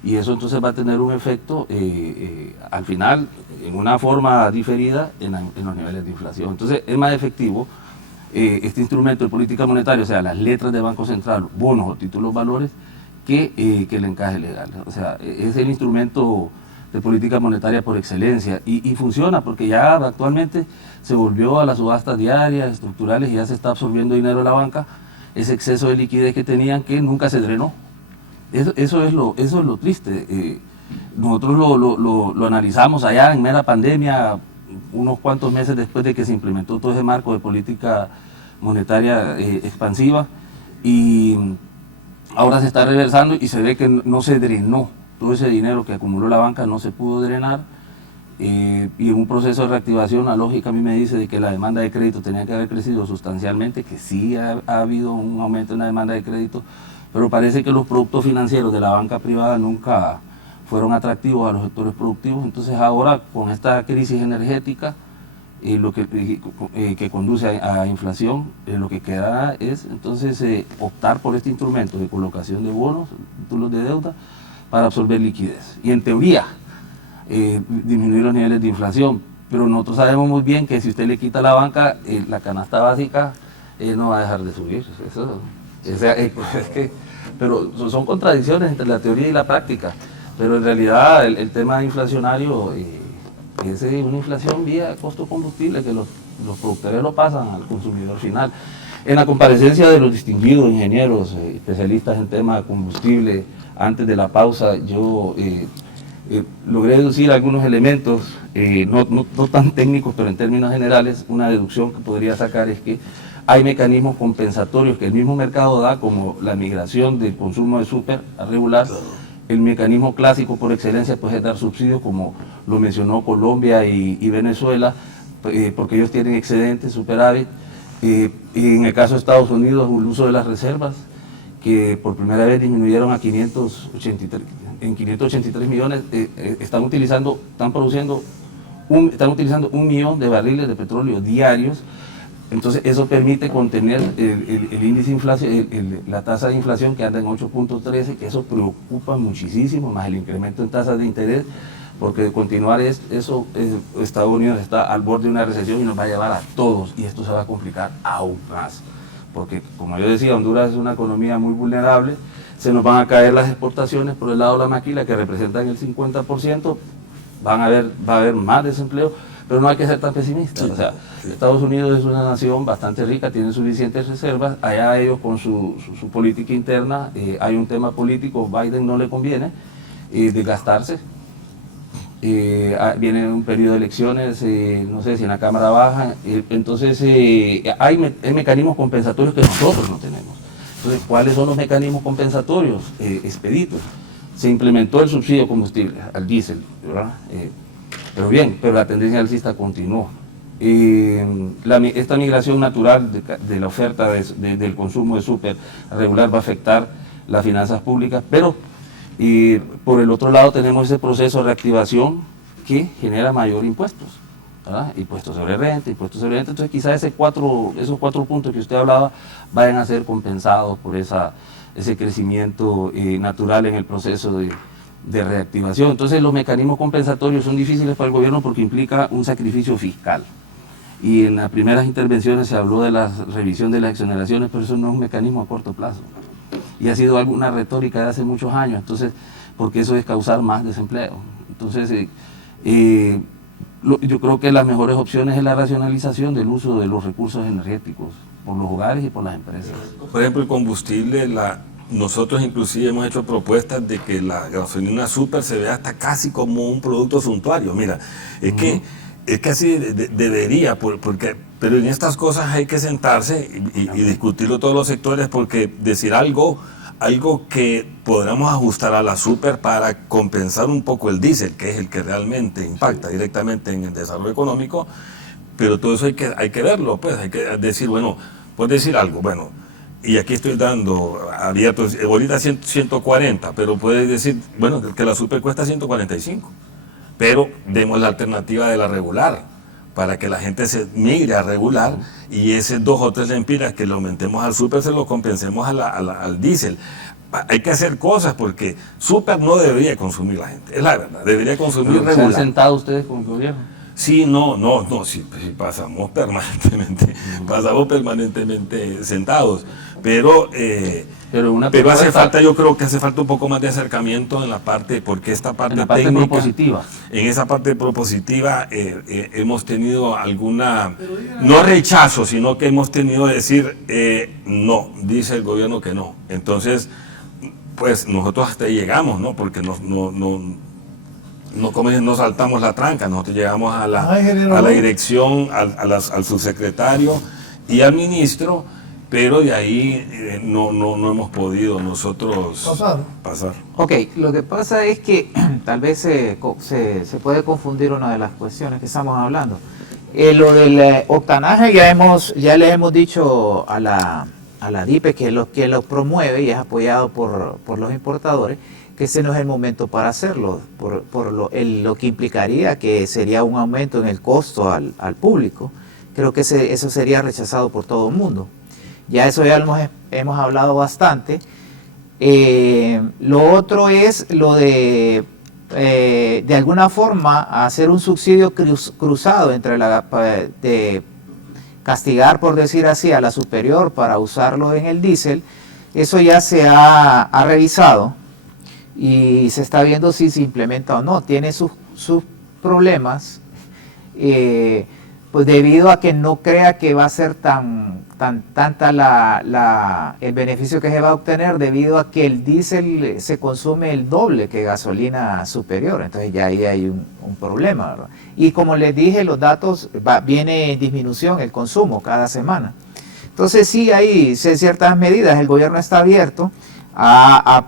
y eso entonces va a tener un efecto al final, en una forma diferida, en los niveles de inflación. Entonces es más efectivo este instrumento de política monetaria, o sea, las letras de Banco Central, bonos o títulos valores, que el encaje legal. O sea, es el instrumento de política monetaria por excelencia, y funciona porque ya actualmente se volvió a las subastas diarias, estructurales, y ya se está absorbiendo dinero de la banca, ese exceso de liquidez que tenían que nunca se drenó. Eso es lo triste. Nosotros lo analizamos allá en mera pandemia, unos cuantos meses después de que se implementó todo ese marco de política monetaria expansiva, y ahora se está reversando y se ve que no se drenó. Todo ese dinero que acumuló la banca no se pudo drenar, y en un proceso de reactivación la lógica a mí me dice de que la demanda de crédito tenía que haber crecido sustancialmente, que sí ha habido un aumento en la demanda de crédito, pero parece que los productos financieros de la banca privada nunca fueron atractivos a los sectores productivos. Entonces ahora con esta crisis energética que conduce a inflación, lo que queda es entonces optar por este instrumento de colocación de bonos, títulos de deuda, para absorber liquidez y en teoría disminuir los niveles de inflación. Pero nosotros sabemos muy bien que si usted le quita a la banca la canasta básica, no va a dejar de subir. Pero son contradicciones entre la teoría y la práctica. Pero en realidad el tema inflacionario es una inflación vía costo combustible que los productores lo pasan al consumidor final. En la comparecencia de los distinguidos ingenieros especialistas en tema de combustible, antes de la pausa, yo logré deducir algunos elementos, no tan técnicos, pero en términos generales, una deducción que podría sacar es que hay mecanismos compensatorios que el mismo mercado da, como la migración del consumo de súper a regular. El mecanismo clásico por excelencia pues, es dar subsidios, como lo mencionó Colombia y Venezuela, porque ellos tienen excedentes, superávit. En el caso de Estados Unidos, el uso de las reservas, que por primera vez disminuyeron a 583 millones, están utilizando 1 millón de barriles de petróleo diarios. Entonces eso permite contener el índice de inflación, la tasa de inflación que anda en 8.13, que eso preocupa muchísimo, más el incremento en tasas de interés, porque de continuar eso, Estados Unidos está al borde de una recesión y nos va a llevar a todos, y esto se va a complicar aún más. Porque, como yo decía, Honduras es una economía muy vulnerable, se nos van a caer las exportaciones por el lado de la maquila, que representan el 50%, va a haber más desempleo, pero no hay que ser tan pesimistas. O sea, Estados Unidos es una nación bastante rica, tiene suficientes reservas, allá ellos con su política interna, hay un tema político, Biden no le conviene desgastarse. Viene un periodo de elecciones, no sé si en la Cámara Baja, entonces hay mecanismos compensatorios que nosotros no tenemos. Entonces, ¿cuáles son los mecanismos compensatorios expeditos? Se implementó el subsidio de combustible al diésel, ¿verdad? Pero la tendencia alcista continuó. Esta migración natural de la oferta del consumo de súper regular va a afectar las finanzas públicas, pero por el otro lado tenemos ese proceso de reactivación que genera mayor impuestos, ¿verdad? Impuestos sobre renta, entonces quizás esos 4 puntos que usted hablaba vayan a ser compensados por ese crecimiento natural en el proceso de reactivación. Entonces los mecanismos compensatorios son difíciles para el gobierno porque implica un sacrificio fiscal. Y en las primeras intervenciones se habló de la revisión de las exoneraciones, pero eso no es un mecanismo a corto plazo. Y ha sido alguna retórica de hace muchos años, entonces, porque eso es causar más desempleo. Entonces, yo creo que las mejores opciones es la racionalización del uso de los recursos energéticos los hogares y por las empresas. Por ejemplo, el combustible, nosotros inclusive hemos hecho propuestas de que la gasolina super se vea hasta casi como un producto suntuario. Mira, es que así debería, pero en estas cosas hay que sentarse y discutirlo todos los sectores, porque decir algo que podamos ajustar a la super para compensar un poco el diésel, que es el que realmente impacta directamente en el desarrollo económico, pero todo eso hay que verlo, pues hay que decir, bueno, puedes decir algo, bueno, y aquí estoy dando abiertos, ahorita 140, pero puedes decir, bueno, que la super cuesta 145, pero demos la alternativa de la regular, para que la gente se migre a regular y ese 2 o 3 lempiras que le aumentemos al super se lo compensemos al diésel. Hay que hacer cosas porque super no debería consumir la gente, es la verdad, debería consumir regular. ¿Se han sentado ustedes con el gobierno? Sí, no, sí, pasamos permanentemente sentados, pero hace falta, yo creo que hace falta un poco más de acercamiento en la parte, porque esta parte, en la parte técnica, propositiva. En esa parte propositiva hemos tenido alguna, no rechazo, sino que hemos tenido que decir, no, dice el gobierno que no. Entonces, pues nosotros hasta ahí llegamos, ¿no? Porque no saltamos la tranca, nosotros llegamos a la dirección, al subsecretario y al ministro, pero de ahí no hemos podido nosotros pasar. Ok, lo que pasa es que tal vez se puede confundir una de las cuestiones que estamos hablando. Lo del octanaje ya le hemos dicho a la DIPE, que lo promueve y es apoyado por los importadores, que ese no es el momento para hacerlo, por lo que implicaría que sería un aumento en el costo al público. Creo que eso sería rechazado por todo el mundo. Ya eso ya hemos hablado bastante. Lo otro es lo de alguna forma hacer un subsidio cruzado de castigar, por decir así, a la superior para usarlo en el diésel. Eso ya se ha revisado y se está viendo si se implementa o no. Tiene sus problemas, pues debido a que no crea que va a ser tanta el beneficio que se va a obtener, debido a que el diésel se consume el doble que gasolina superior. Entonces ya ahí hay un problema, ¿verdad? Y como les dije, los datos viene en disminución el consumo cada semana. Entonces sí hay ciertas medidas, el gobierno está abierto, ha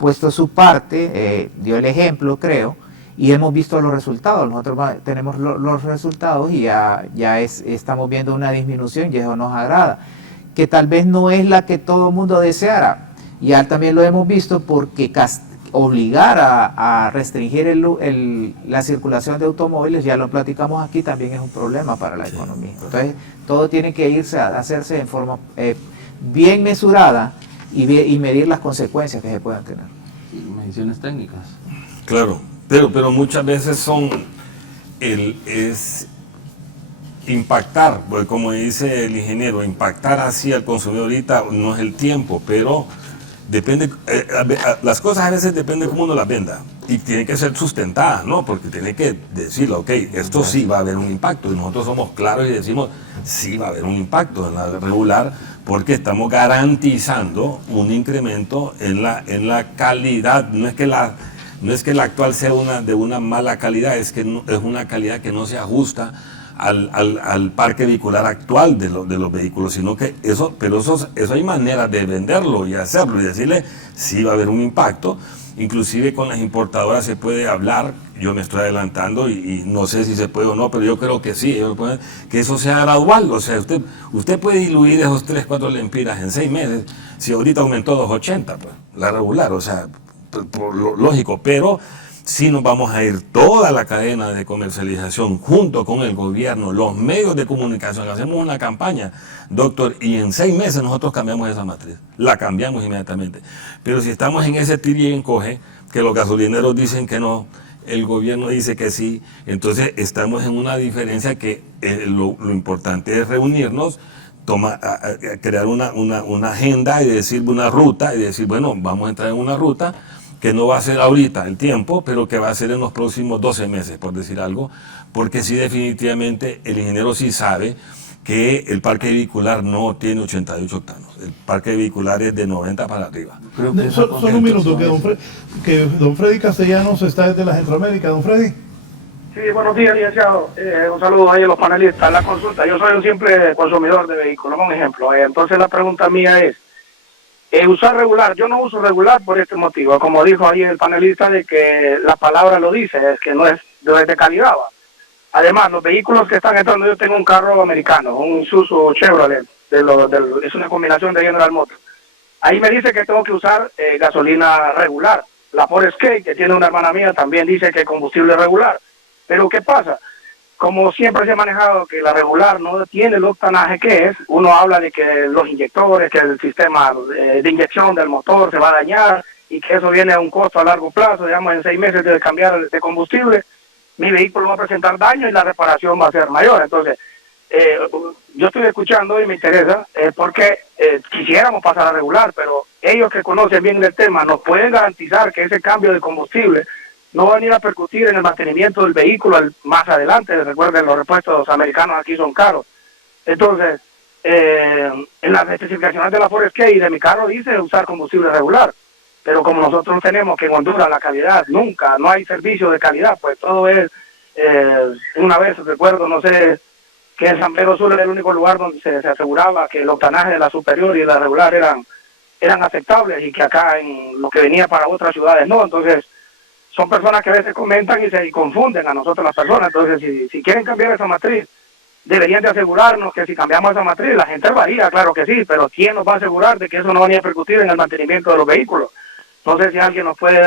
puesto su parte, dio el ejemplo, creo, y hemos visto los resultados. Nosotros tenemos los resultados y ya estamos viendo una disminución y eso nos agrada, que tal vez no es la que todo el mundo deseara. Ya también lo hemos visto, porque obligar a restringir la circulación de automóviles, ya lo platicamos aquí, también es un problema para la economía. Entonces todo tiene que hacerse en forma bien mesurada y medir las consecuencias que se puedan tener. Sí, mediciones técnicas. Claro, pero muchas veces es impactar, pues como dice el ingeniero, impactar así al consumidor ahorita no es el tiempo, pero depende, las cosas a veces depende de cómo uno las venda y tiene que ser sustentada, ¿no? Porque tiene que decirlo, ok, esto sí va a haber un impacto, y nosotros somos claros y decimos, sí va a haber un impacto en la regular, porque estamos garantizando un incremento en la calidad. No es que la actual sea de una mala calidad, es que es una calidad que no se ajusta al parque vehicular actual de los vehículos, sino que eso hay maneras de venderlo y hacerlo y decirle sí va a haber un impacto. Inclusive con las importadoras se puede hablar, yo me estoy adelantando y no sé si se puede o no, pero yo creo que sí, que eso sea gradual. O sea, usted puede diluir esos 3-4 lempiras en 6 meses, si ahorita aumentó 2.80, pues, la regular, o sea, por lo lógico, pero sí nos vamos a ir toda la cadena de comercialización junto con el gobierno, los medios de comunicación, hacemos una campaña, doctor, y en 6 meses nosotros cambiamos esa matriz, la cambiamos inmediatamente. Pero si estamos en ese tira y encoge, que los gasolineros dicen que no, el gobierno dice que sí, entonces estamos en una diferencia que lo importante es reunirnos, crear una agenda y decir una ruta, y decir, bueno, vamos a entrar en una ruta que no va a ser ahorita el tiempo, pero que va a ser en los próximos 12 meses, por decir algo, porque sí, definitivamente el ingeniero sí sabe que el parque vehicular no tiene 88 octanos. El parque vehicular es de 90 para arriba. Creo que Solo un minuto, que don Freddy Castellanos está desde la Centroamérica. Don Freddy. Sí, buenos días, licenciado. Un saludo ahí a los panelistas. La consulta, yo soy un simple consumidor de vehículos, un ejemplo. Entonces la pregunta mía es, usar regular, yo no uso regular por este motivo, como dijo ahí el panelista, de que la palabra lo dice, es que no es de calidad. ¿Va? Además, los vehículos que están entrando, yo tengo un carro americano, un Isuzu Chevrolet, es una combinación de General Motors. Ahí me dice que tengo que usar gasolina regular. La Ford Escape, que tiene una hermana mía, también dice que combustible regular. Pero ¿qué pasa? Como siempre se ha manejado que la regular no tiene el octanaje que es, uno habla de que los inyectores, que el sistema de inyección del motor se va a dañar y que eso viene a un costo a largo plazo, digamos en 6 meses de cambiar de combustible, mi vehículo va a presentar daño y la reparación va a ser mayor. Entonces, yo estoy escuchando y me interesa porque quisiéramos pasar a regular, pero ellos que conocen bien el tema nos pueden garantizar que ese cambio de combustible no va a venir a percutir en el mantenimiento del vehículo más adelante. Recuerden, los repuestos americanos aquí son caros. Entonces, en las especificaciones de la Ford Escape y de mi carro dice usar combustible regular, pero como nosotros tenemos que en Honduras la calidad nunca, no hay servicio de calidad, pues todo es, una vez recuerdo, no sé, que en San Pedro Sula era el único lugar donde se aseguraba que el octanaje de la superior y la regular eran aceptables y que acá en lo que venía para otras ciudades no. Entonces, son personas que a veces comentan y se confunden a nosotros las personas. Entonces, si quieren cambiar esa matriz, deberían de asegurarnos que si cambiamos esa matriz, la gente varía, claro que sí, pero ¿quién nos va a asegurar de que eso no va a repercutir en el mantenimiento de los vehículos? No sé si alguien nos puede,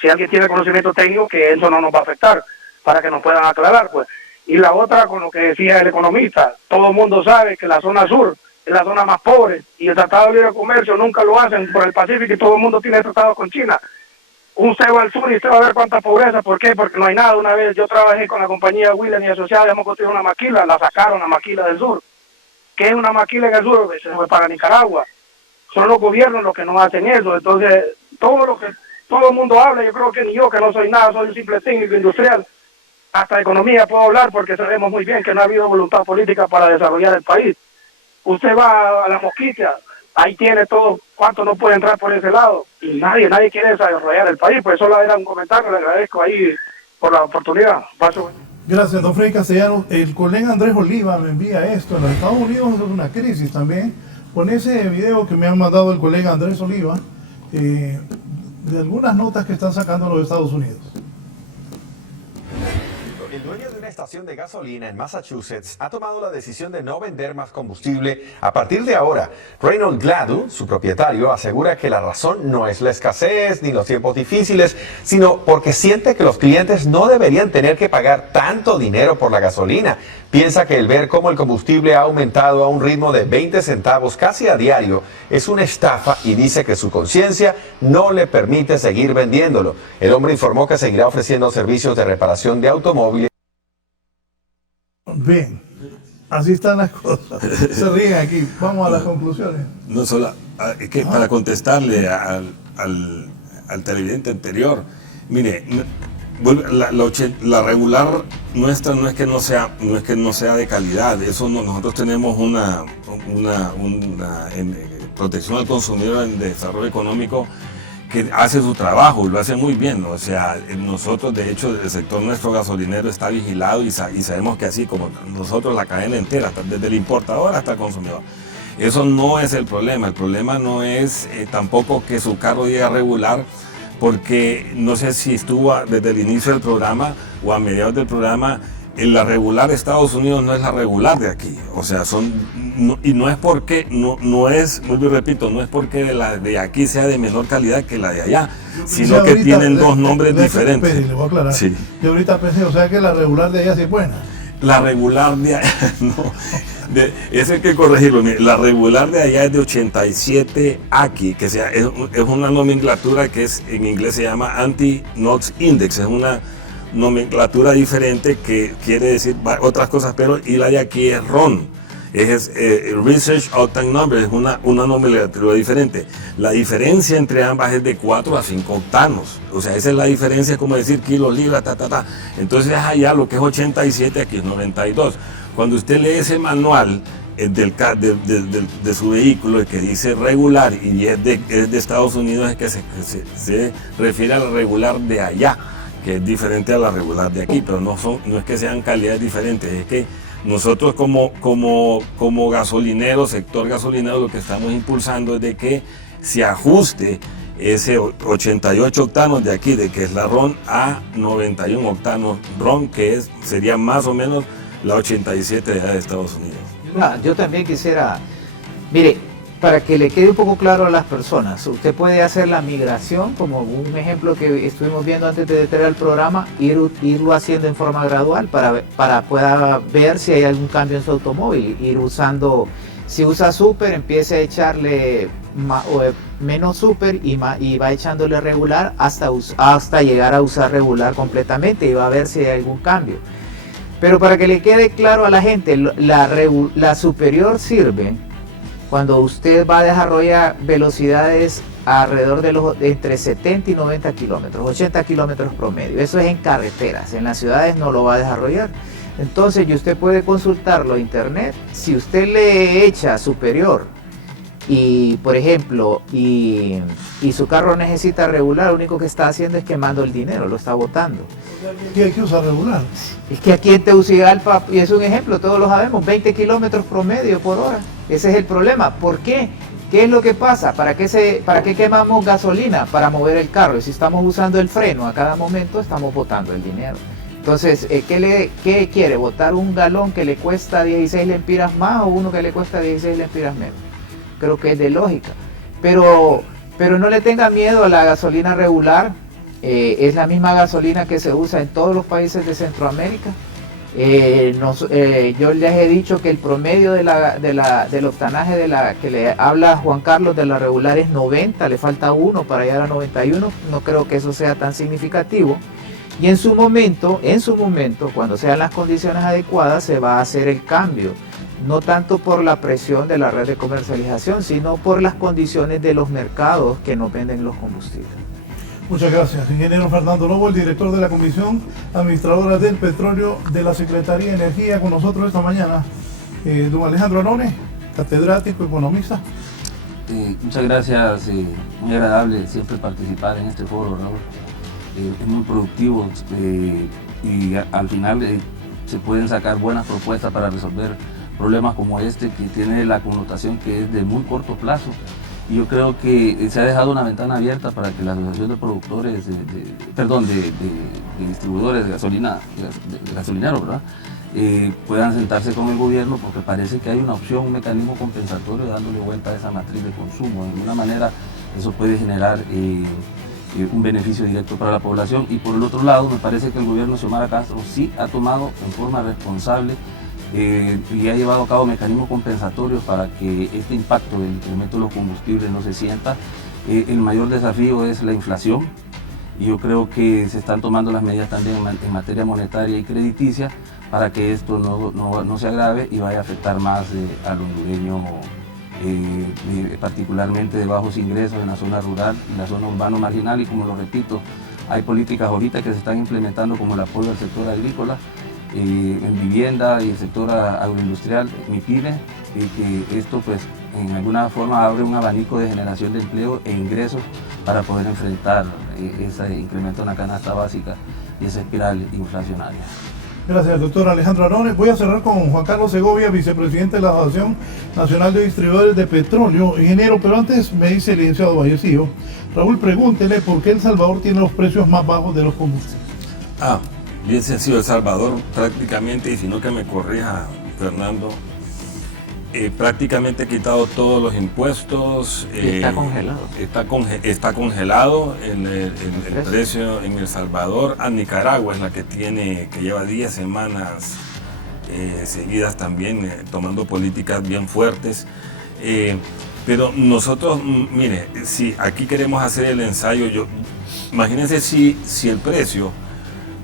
si alguien tiene conocimiento técnico, que eso no nos va a afectar, para que nos puedan aclarar, pues. Y la otra, con lo que decía el economista, todo el mundo sabe que la zona sur es la zona más pobre, y el Tratado de Libre Comercio nunca lo hacen por el Pacífico, y todo el mundo tiene tratado con China. Usted va al sur y usted va a ver cuánta pobreza. ¿Por qué? Porque no hay nada. Una vez yo trabajé con la compañía Williams y Asociados, hemos construido una maquila, la sacaron, la maquila del sur. ¿Qué es una maquila en el sur? Se fue para Nicaragua. Son los gobiernos los que no hacen eso. Entonces, todo lo que todo el mundo habla, yo creo que ni yo, que no soy nada, soy un simple técnico industrial, hasta de economía puedo hablar, porque sabemos muy bien que no ha habido voluntad política para desarrollar el país. Usted va a la Mosquita, ahí tiene todo, cuánto no puede entrar por ese lado, y nadie quiere desarrollar el país. Pues solo era un comentario, le agradezco ahí por la oportunidad. Paso. Gracias, don Freddy Castellanos. El colega Andrés Oliva me envía esto. En los Estados Unidos es una crisis también. Con ese video que me han mandado el colega Andrés Oliva, de algunas notas que están sacando los Estados Unidos. El dueño de una estación de gasolina en Massachusetts ha tomado la decisión de no vender más combustible a partir de ahora. Reynold Gladue, su propietario, asegura que la razón no es la escasez ni los tiempos difíciles, sino porque siente que los clientes no deberían tener que pagar tanto dinero por la gasolina. Piensa que el ver cómo el combustible ha aumentado a un ritmo de 20 centavos casi a diario es una estafa, y dice que su conciencia no le permite seguir vendiéndolo. El hombre informó que seguirá ofreciendo servicios de reparación de automóviles. Bien, así están las cosas. Se ríen aquí. Vamos a las conclusiones. No solo, es que para contestarle al televidente anterior, mire, la regular nuestra no es que no sea de calidad. Eso nosotros tenemos una protección al consumidor en desarrollo económico que hace su trabajo y lo hace muy bien, ¿no? O sea, nosotros, de hecho, el sector nuestro gasolinero está vigilado y sabemos que así como nosotros, la cadena entera, desde el importador hasta el consumidor. Eso no es el problema no es tampoco que su carro llegue a regular, porque no sé si estuvo desde el inicio del programa o a mediados del programa, la regular de Estados Unidos no es la regular de aquí, o sea, y no es porque, no es, vuelvo y repito, no es porque la de aquí sea de menor calidad que la de allá, sino que tienen dos nombres diferentes. Le voy a aclarar. Sí. Yo ahorita pensé, o sea que la regular de allá sí es buena. La regular de allá, no, eso hay que corregirlo. La regular de allá es de 87 aquí, que sea, es una nomenclatura que en inglés se llama Anti-NOx Index, es una nomenclatura diferente que quiere decir otras cosas, pero y la de aquí es RON, es Research Octane Number, es una nomenclatura diferente. La diferencia entre ambas es de 4 a 5 octanos, o sea, esa es la diferencia, como decir kilos, libras, Entonces allá lo que es 87, aquí es 92. cuando usted lee ese manual de su vehículo que dice regular y es de Estados Unidos, es que se refiere a la regular de allá, que es diferente a la regular de aquí, pero no es que sean calidades diferentes, es que nosotros como gasolineros, sector gasolinero, lo que estamos impulsando es de que se ajuste ese 88 octanos de aquí, de que es la RON, a 91 octanos RON, que sería más o menos la 87 de allá de Estados Unidos. Yo también quisiera, mire, para que le quede un poco claro a las personas, usted puede hacer la migración, como un ejemplo que estuvimos viendo antes de detener el programa, irlo haciendo en forma gradual para pueda ver si hay algún cambio en su automóvil, ir usando, si usa super, empiece a echarle menos super y va echándole regular hasta llegar a usar regular completamente y va a ver si hay algún cambio. Pero para que le quede claro a la gente, la superior sirve cuando usted va a desarrollar velocidades alrededor de entre 70 y 90 kilómetros, 80 kilómetros promedio. Eso es en carreteras, en las ciudades no lo va a desarrollar. Entonces, y usted puede consultarlo en internet. Si usted le echa superior y, por ejemplo, y su carro necesita regular, lo único que está haciendo es quemando el dinero, lo está botando. ¿Qué hay que usar regular? Es que aquí en Tegucigalpa, y es un ejemplo, todos lo sabemos, 20 kilómetros promedio por hora. Ese es el problema. ¿Por qué? ¿Qué es lo que pasa? ¿Para qué quemamos gasolina? Para mover el carro. Y si estamos usando el freno a cada momento, estamos botando el dinero. Entonces, ¿qué quiere? ¿Botar un galón que le cuesta 16 lempiras más o uno que le cuesta 16 lempiras menos? Creo que es de lógica. Pero no le tenga miedo a la gasolina regular. Es la misma gasolina que se usa en todos los países de Centroamérica. Yo les he dicho que el promedio del octanaje que le habla Juan Carlos de la regular es 90, le falta 1 para llegar a 91. No creo que eso sea tan significativo. Y en su momento, cuando sean las condiciones adecuadas, se va a hacer el cambio. No tanto por la presión de la red de comercialización, sino por las condiciones de los mercados que nos venden los combustibles. Muchas gracias. Ingeniero Fernando Lobo, el director de la Comisión Administradora del Petróleo de la Secretaría de Energía, con nosotros esta mañana. Don Alejandro Arones, catedrático, economista. Muchas gracias. Muy agradable siempre participar en este foro, Raúl. Es muy productivo y al final se pueden sacar buenas propuestas para resolver problemas como este, que tiene la connotación que es de muy corto plazo. Y yo creo que se ha dejado una ventana abierta para que la Asociación de Productores, de distribuidores de gasolina, de gasolineros, ¿verdad? Puedan sentarse con el gobierno, porque parece que hay una opción, un mecanismo compensatorio dándole vuelta a esa matriz de consumo. De alguna manera eso puede generar un beneficio directo para la población. Y por el otro lado, me parece que el gobierno de Xiomara Castro sí ha tomado en forma responsable y ha llevado a cabo mecanismos compensatorios para que este impacto del incremento de los combustibles no se sienta. El mayor desafío es la inflación, y yo creo que se están tomando las medidas también en materia monetaria y crediticia para que esto no se agrave y vaya a afectar más al hondureño, particularmente de bajos ingresos en la zona rural y la zona urbano marginal. Y como lo repito, hay políticas ahorita que se están implementando, como el apoyo al sector agrícola, en vivienda y el sector agroindustrial, MIPYME, y que esto pues en alguna forma abre un abanico de generación de empleo e ingresos para poder enfrentar ese incremento en la canasta básica y esa espiral inflacionaria. Gracias, doctor Alejandro Arones. Voy a cerrar con Juan Carlos Segovia, vicepresidente de la Asociación Nacional de Distribuidores de Petróleo. Ingeniero, pero antes me dice el licenciado Vallecillo, Raúl, pregúntele por qué El Salvador tiene los precios más bajos de los combustibles. Bien sencillo. El Salvador prácticamente, y si no que me corrija Fernando, prácticamente ha quitado todos los impuestos. Está congelado. Está congelado el precio en El Salvador. A Nicaragua es la que lleva 10 semanas seguidas también tomando políticas bien fuertes. Pero nosotros, mire, si aquí queremos hacer el ensayo, imagínense si el precio,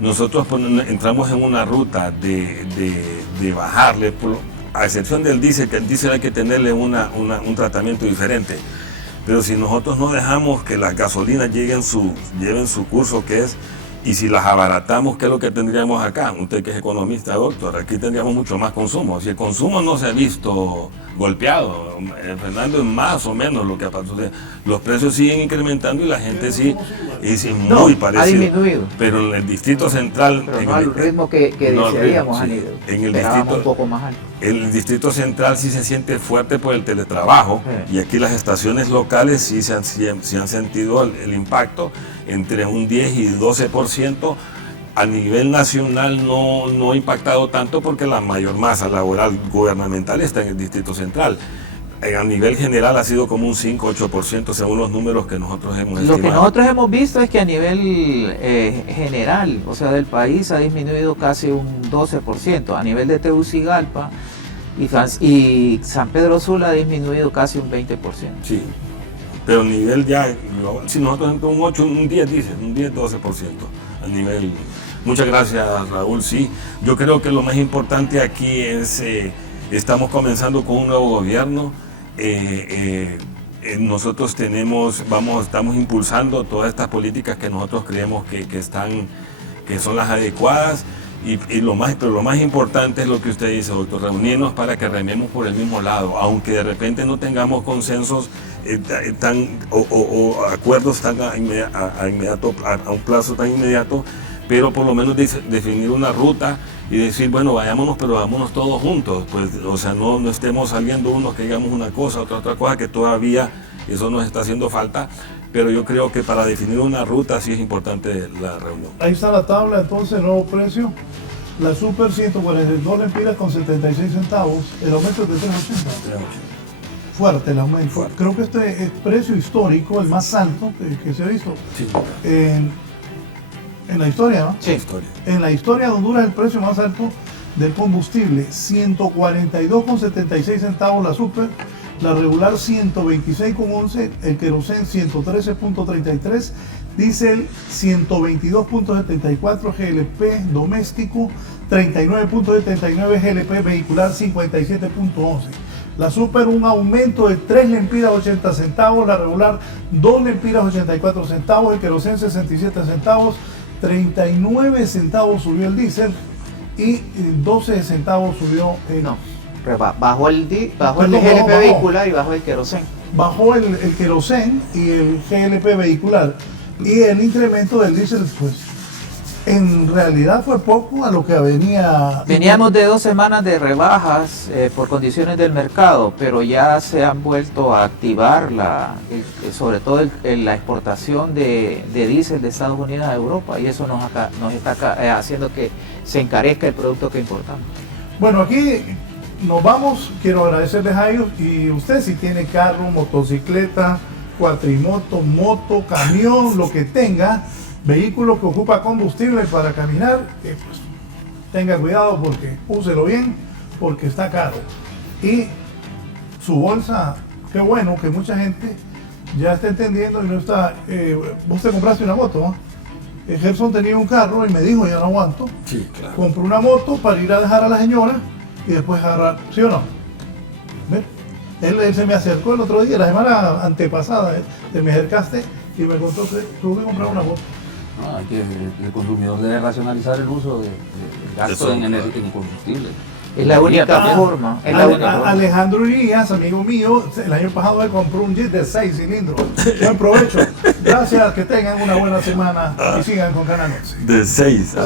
nosotros entramos en una ruta de bajarle, a excepción del diésel, que el diésel hay que tenerle un tratamiento diferente. Pero si nosotros no dejamos que las gasolinas lleven su curso, que es Y si las abaratamos, ¿qué es lo que tendríamos acá? Usted que es economista, doctor, aquí tendríamos mucho más consumo. Si el consumo no se ha visto golpeado, Fernando, es más o menos lo que ha pasado. Los precios siguen incrementando y la gente sí, y sí muy parecido. Ha disminuido. Pero en el Distrito Central... Pero no al ritmo que desearíamos, sí. En el Esperábamos un poco más alto. El Distrito Central sí se siente fuerte por el teletrabajo, y aquí las estaciones locales sí se han sentido el impacto entre un 10 y 12%. A nivel nacional no ha impactado tanto porque la mayor masa laboral gubernamental está en el Distrito Central. A nivel general ha sido como un 5-8% según los números que nosotros hemos estimado. Lo que nosotros hemos visto es que a nivel general, o sea, del país ha disminuido casi un 12%. A nivel de Tegucigalpa y San Pedro Sula ha disminuido casi un 20%. Sí, pero a nivel ya, si nosotros entre un 8, un 10, dicen, un 10-12% a nivel... Muchas gracias, Raúl. Sí, yo creo que lo más importante aquí es, estamos comenzando con un nuevo gobierno. Nosotros estamos impulsando todas estas políticas que nosotros creemos que son las adecuadas. Pero lo más importante es lo que usted dice, doctor, reunirnos para que rememos por el mismo lado, aunque de repente no tengamos consensos o acuerdos tan a un plazo tan inmediato, pero por lo menos definir una ruta y decir, bueno, vayámonos, pero vámonos todos juntos, pues, o sea, no estemos saliendo unos que digamos una cosa, otra cosa, que todavía eso nos está haciendo falta, pero yo creo que para definir una ruta sí es importante la reunión. Ahí está la tabla, entonces, nuevo precio. La Super 142 lempiras con 76 centavos, el aumento es de 3.80. Fuerte el aumento. Fuerte. Creo que este es precio histórico, el más alto que se ha visto. Sí. En la historia, ¿no? Sí. En la historia de Honduras el precio más alto del combustible, 142,76 centavos la Super, la regular 126,11, el querosén 113,33, diésel 122,74, GLP doméstico 39,79, GLP vehicular 57,11. La Super un aumento de 3 lempiras 80 centavos, la regular 2 lempiras 84 centavos, el querosén 67 centavos, 39 centavos subió el diésel y 12 centavos subió el... No, bajó el GLP vehicular y bajó el querosén. Bajó el querosén y el GLP vehicular, y el incremento del diésel, pues en realidad fue poco a lo que venía. Veníamos de 2 semanas de rebajas por condiciones del mercado, pero ya se han vuelto a activar sobre todo la exportación de diésel de Estados Unidos a Europa, y eso nos está haciendo que se encarezca el producto que importamos. Bueno, aquí nos vamos. Quiero agradecerles a ellos, y usted, si tiene carro, motocicleta, cuatrimoto, moto, camión, lo que tenga, vehículo que ocupa combustible para caminar, pues tenga cuidado, porque úselo bien, porque está caro. Y su bolsa, qué bueno que mucha gente ya está entendiendo y no está... vos te compraste una moto, ¿no? Gerson tenía un carro y me dijo, ya no aguanto. Sí, claro. Compré una moto para ir a dejar a la señora y después agarrar, ¿sí o no? ¿Ves? Él se me acercó el otro día, la semana antepasada, te me acercaste y me contó que tuve que comprar una moto. No, el consumidor debe racionalizar el uso de gasto en combustible. Es la única forma. Alejandro Urias, amigo mío, el año pasado él compró un Jeep de 6 cilindros. Buen provecho. Gracias, que tengan una buena semana y sigan con Canal 11. De 6. Sí.